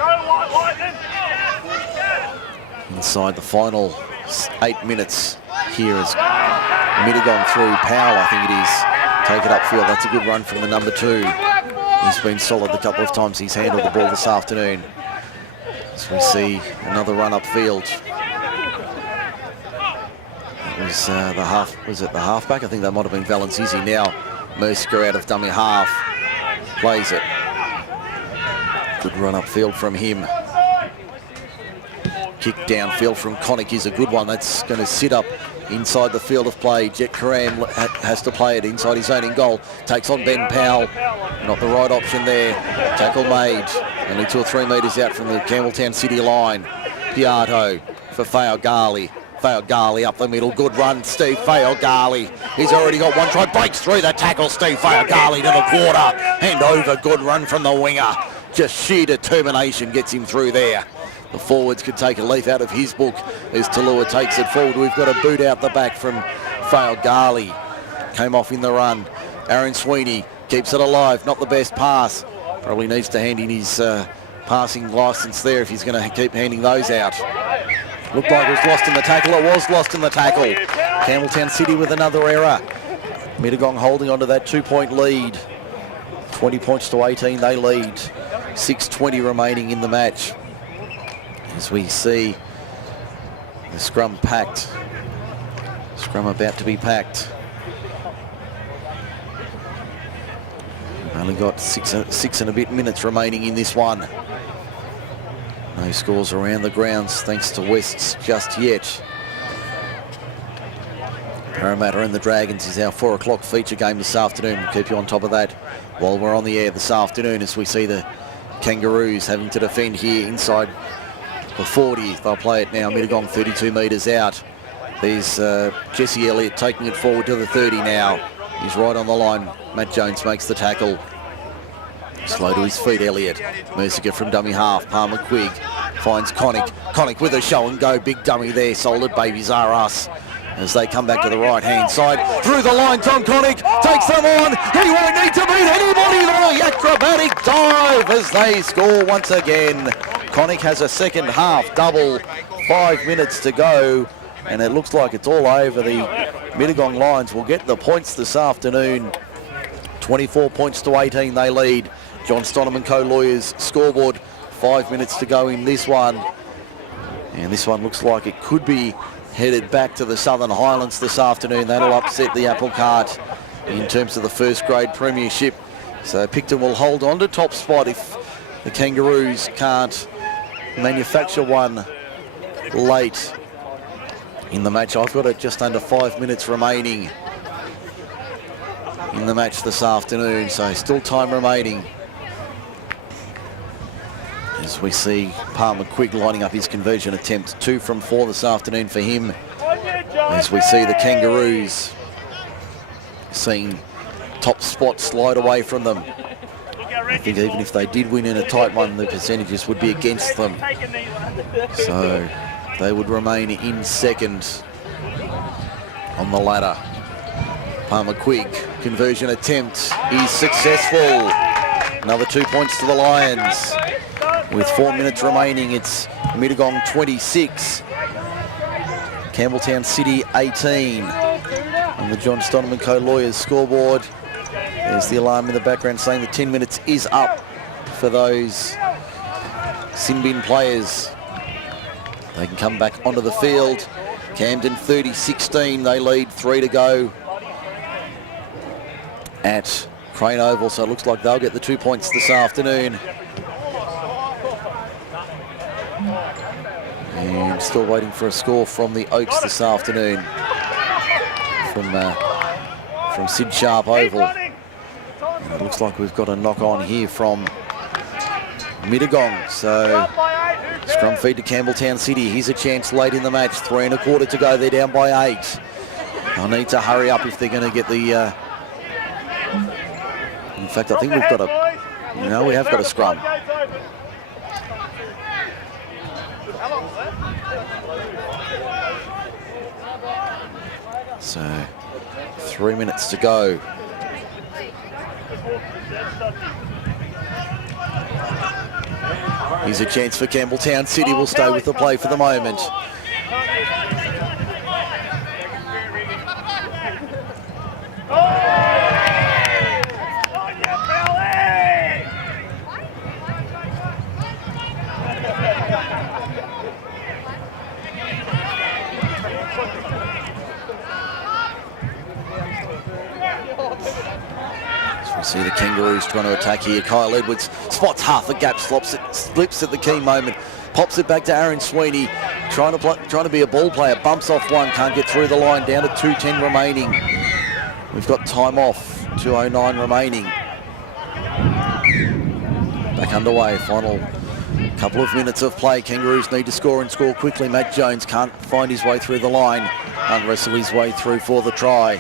Inside the final 8 minutes here is Mittagong through Powell, I think it is. Take it upfield. That's a good run from the number 2. He's been solid the couple of times he's handled the ball this afternoon. As we see another run upfield. It was the halfback? I think that might have been Valancizi now. Mercer out of dummy half. Plays it. Good run upfield from him. Kick downfield from Connick is a good one. That's going to sit up inside the field of play. Jet Karam has to play it inside his own in goal. Takes on Ben Powell. Not the right option there. Tackle made. Only 2 or 3 metres out from the Campbelltown City line. Piatto for Fao Gali. Fayogali up the middle. Good run, Steve Fayogali. He's already got one try. Breaks through the tackle. Steve Fayogali to the quarter. Hand over. Good run from the winger. Just sheer determination gets him through there. The forwards could take a leaf out of his book as Talua takes it forward. We've got a boot out the back from Fayogali. Came off in the run. Aaron Sweeney keeps it alive. Not the best pass. Probably needs to hand in his passing licence there if he's going to keep handing those out. Looked like it was lost in the tackle. It was lost in the tackle. Campbelltown City with another error. Mittagong holding on to that 2-point lead. 20 points to 18 they lead. 6:20 remaining in the match. As we see the scrum packed. Scrum about to be packed. We've only got six and a bit minutes remaining in this one. No scores around the grounds thanks to Wests just yet. Parramatta and the Dragons is our 4 o'clock feature game this afternoon. We'll keep you on top of that while we're on the air this afternoon as we see the Kangaroos having to defend here inside the 40. They'll play it now. Mittagong 32 metres out. There's Jesse Elliott taking it forward to the 30 now. He's right on the line. Matt Jones makes the tackle. Slow to his feet, Elliott. Mercier from dummy half. Palmer Quigg finds Connick. Connick with a show and go. Big dummy there. Solid babies are us. As they come back to the right-hand side. Through the line, Tom Connick takes them on. He won't need to beat anybody. The acrobatic dive as they score once again. Connick has a second half double. 5 minutes to go. And it looks like it's all over. The Mittagong Lions will get the points this afternoon. 24 points to 18 they lead. John Stonham and Co-Lawyers scoreboard. 5 minutes to go in this one. And this one looks like it could be headed back to the Southern Highlands this afternoon. That'll upset the apple cart in terms of the first grade premiership. So Picton will hold on to top spot if the Kangaroos can't manufacture one late in the match. I've got it just under 5 minutes remaining in the match this afternoon, so still time remaining. As we see Palmer Quigg lining up his conversion attempt. 2 from 4 this afternoon for him. As we see the Kangaroos seeing top spot slide away from them. I think even if they did win in a tight one, the percentages would be against them. So they would remain in second on the ladder. Palmer Quigg, conversion attempt is successful. Another 2 points to the Lions. With 4 minutes remaining, it's Mittagong 26, Campbelltown City 18. On the John Stonham and Co-Lawyers scoreboard, there's the alarm in the background saying the 10 minutes is up for those sin bin players. They can come back onto the field. Camden 30-16, they lead, 3 to go at Crane Oval, so it looks like they'll get the 2 points this afternoon. And still waiting for a score from the Oaks this afternoon from Sid Sharp Oval. And it looks like we've got a knock on here from Mittagong. So scrum feed to Campbelltown City. Here's a chance late in the match. 3 1/4 to go. They're down by 8. They'll need to hurry up if they're going to get the... In fact, I think we've got a... No, we have got a scrum. So 3 minutes to go. Here's a chance for Campbelltown City. Will stay with the play for the moment. See the Kangaroos trying to attack here. Kyle Edwards spots half a gap, slips at the key moment, pops it back to Aaron Sweeney, trying to be a ball player, bumps off one, can't get through the line, down to 2:10 remaining. We've got time off, 2:09 remaining. Back underway, final Couple of minutes of play. Kangaroos need to score and score quickly. Matt Jones can't find his way through the line. Can't wrestle his way through for the try.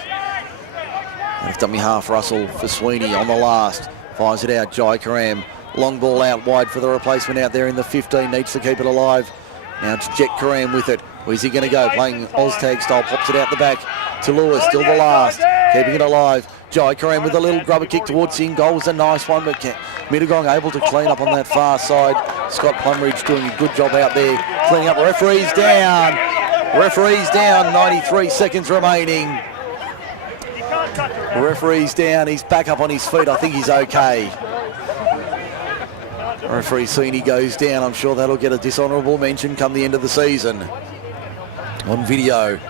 Left dummy half Russell for Sweeney on the last. Fires it out. Jai Karam. Long ball out wide for the replacement out there in the 15. Needs to keep it alive. Now it's Jet Karam with it. Where's he going to go? Playing Oztag style. Pops it out the back to Lewis. Still the last. Keeping it alive. Jai Karam with a little grubber kick towards the in goal. Was a nice one, but Mittagong able to clean up on that far side. Scott Plumridge doing a good job out there. Cleaning up. Referee's down. Referee's down. 93 seconds remaining. Referee's down. He's back up on his feet. I think he's okay. Referee Sweeney goes down. I'm sure that'll get a dishonourable mention come the end of the season. On video,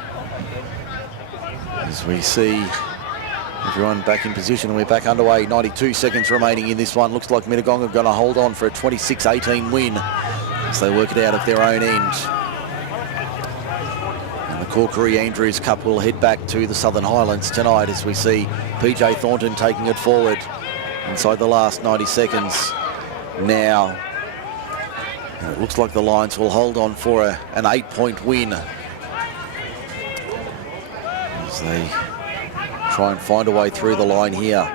as we see everyone back in position, and we're back underway. 92 seconds remaining in this one. Looks like Mittagong are going to hold on for a 26-18 win as they work it out of their own end. And the Corkery Andrews Cup will head back to the Southern Highlands tonight as we see PJ Thornton taking it forward inside the last 90 seconds. Now, and it looks like the Lions will hold on for an 8-point win as they try and find a way through the line here.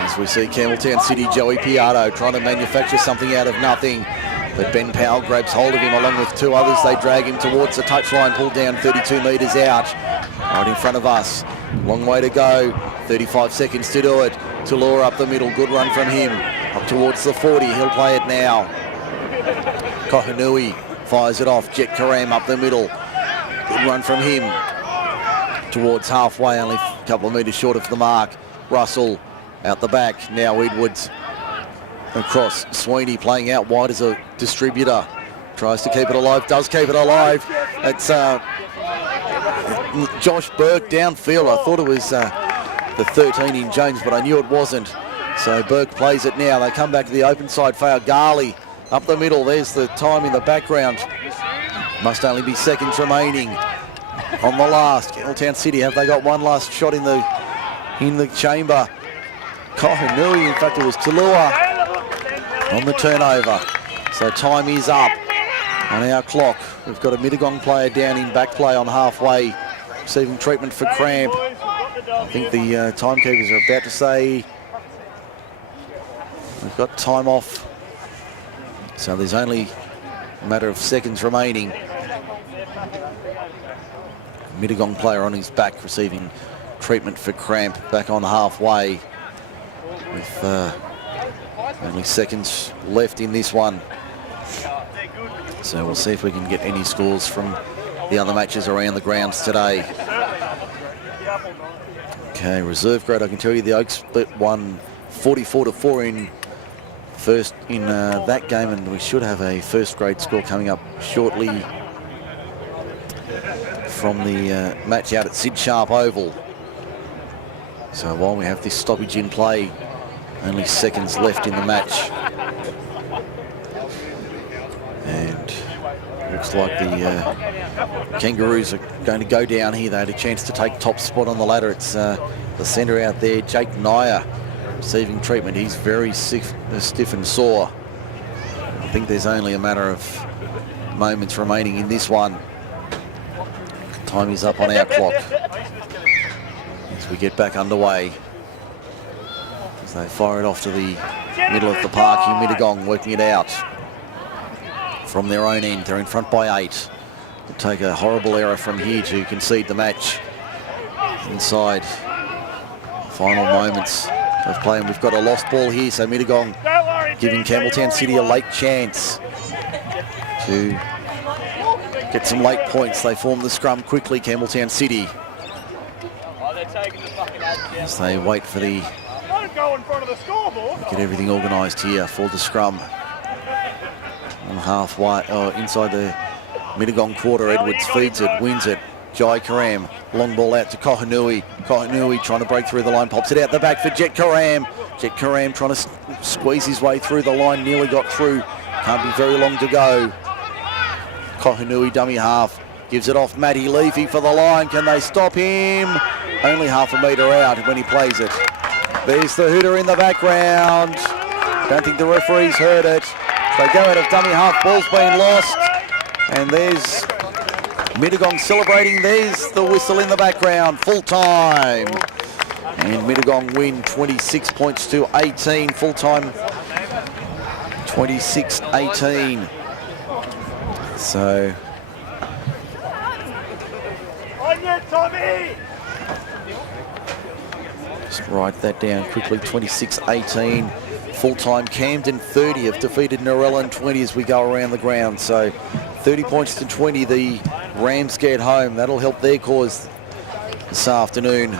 As we see Campbelltown City, Joey Piatto trying to manufacture something out of nothing. But Ben Powell grabs hold of him along with two others. They drag him towards the touchline, pulled down 32 metres out. Right in front of us. Long way to go. 35 seconds to do it. Tallulah up the middle. Good run from him. Up towards the 40. He'll play it now. Kohanui fires it off. Jet Karam up the middle. Good run from him. Towards halfway, only a couple of metres short of the mark. Russell out the back. Now Edwards across. Sweeney playing out wide as a distributor. Tries to keep it alive. Does keep it alive. It's Josh Burke downfield. I thought it was the 13 in Jones, but I knew it wasn't. So Burke plays it now. They come back to the open side. Garley up the middle. There's the time in the background. Must only be seconds remaining on the last. Campbelltown City, have they got one last shot in the chamber? Kohanui, in fact it was Tallulah on the turnover. So time is up on our clock. We've got a Mittagong player down in back play on halfway, receiving treatment for cramp. I think the timekeepers are about to say we've got time off. So there's only a matter of seconds remaining. Mittagong player on his back receiving treatment for cramp back on halfway with only seconds left in this one. So we'll see if we can get any scores from the other matches around the grounds today. Okay, reserve grade, I can tell you the Oaks split won 44-4 in that game, and we should have a first grade score coming up shortly from the match out at Sid Sharp Oval. So while we have this stoppage in play, only seconds left in the match. And looks like the Kangaroos are going to go down here. They had a chance to take top spot on the ladder. It's the centre out there, Jake Nyer, receiving treatment. He's very stiff and sore. I think there's only a matter of moments remaining in this one. Time is up on our clock as we get back underway. As they fire it off to the middle of the park in Mittagong, working it out from their own end. They're in front by 8. They'll take a horrible error from here to concede the match inside final moments of play. And we've got a lost ball here, so Mittagong giving Campbelltown City a late chance to get some late points. They form the scrum quickly, Campbelltown City, as they wait for the get everything organised here for the scrum. On halfway, inside the Mittagong quarter, Edwards feeds it, wins it. Jai Karam, long ball out to Kohanui. Kohanui trying to break through the line, pops it out the back for Jet Karam. Jet Karam trying to squeeze his way through the line, nearly got through. Can't be very long to go. Kohanui, dummy half, gives it off Matty Leafy for the line. Can they stop him? Only half a metre out when he plays it. There's the hooter in the background. Don't think the referees heard it. They go out of dummy half, ball's been lost. And there's Mittagong celebrating. There's the whistle in the background, full time. And Mittagong win 26 points to 18, full time 26-18. So On you, Tommy! just write that down quickly, 26-18. Full-time Camden 30 have defeated Narellan 20 as we go around the ground. So 30 points to 20, the Rams get home. That'll help their cause this afternoon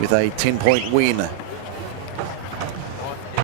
with a 10-point win.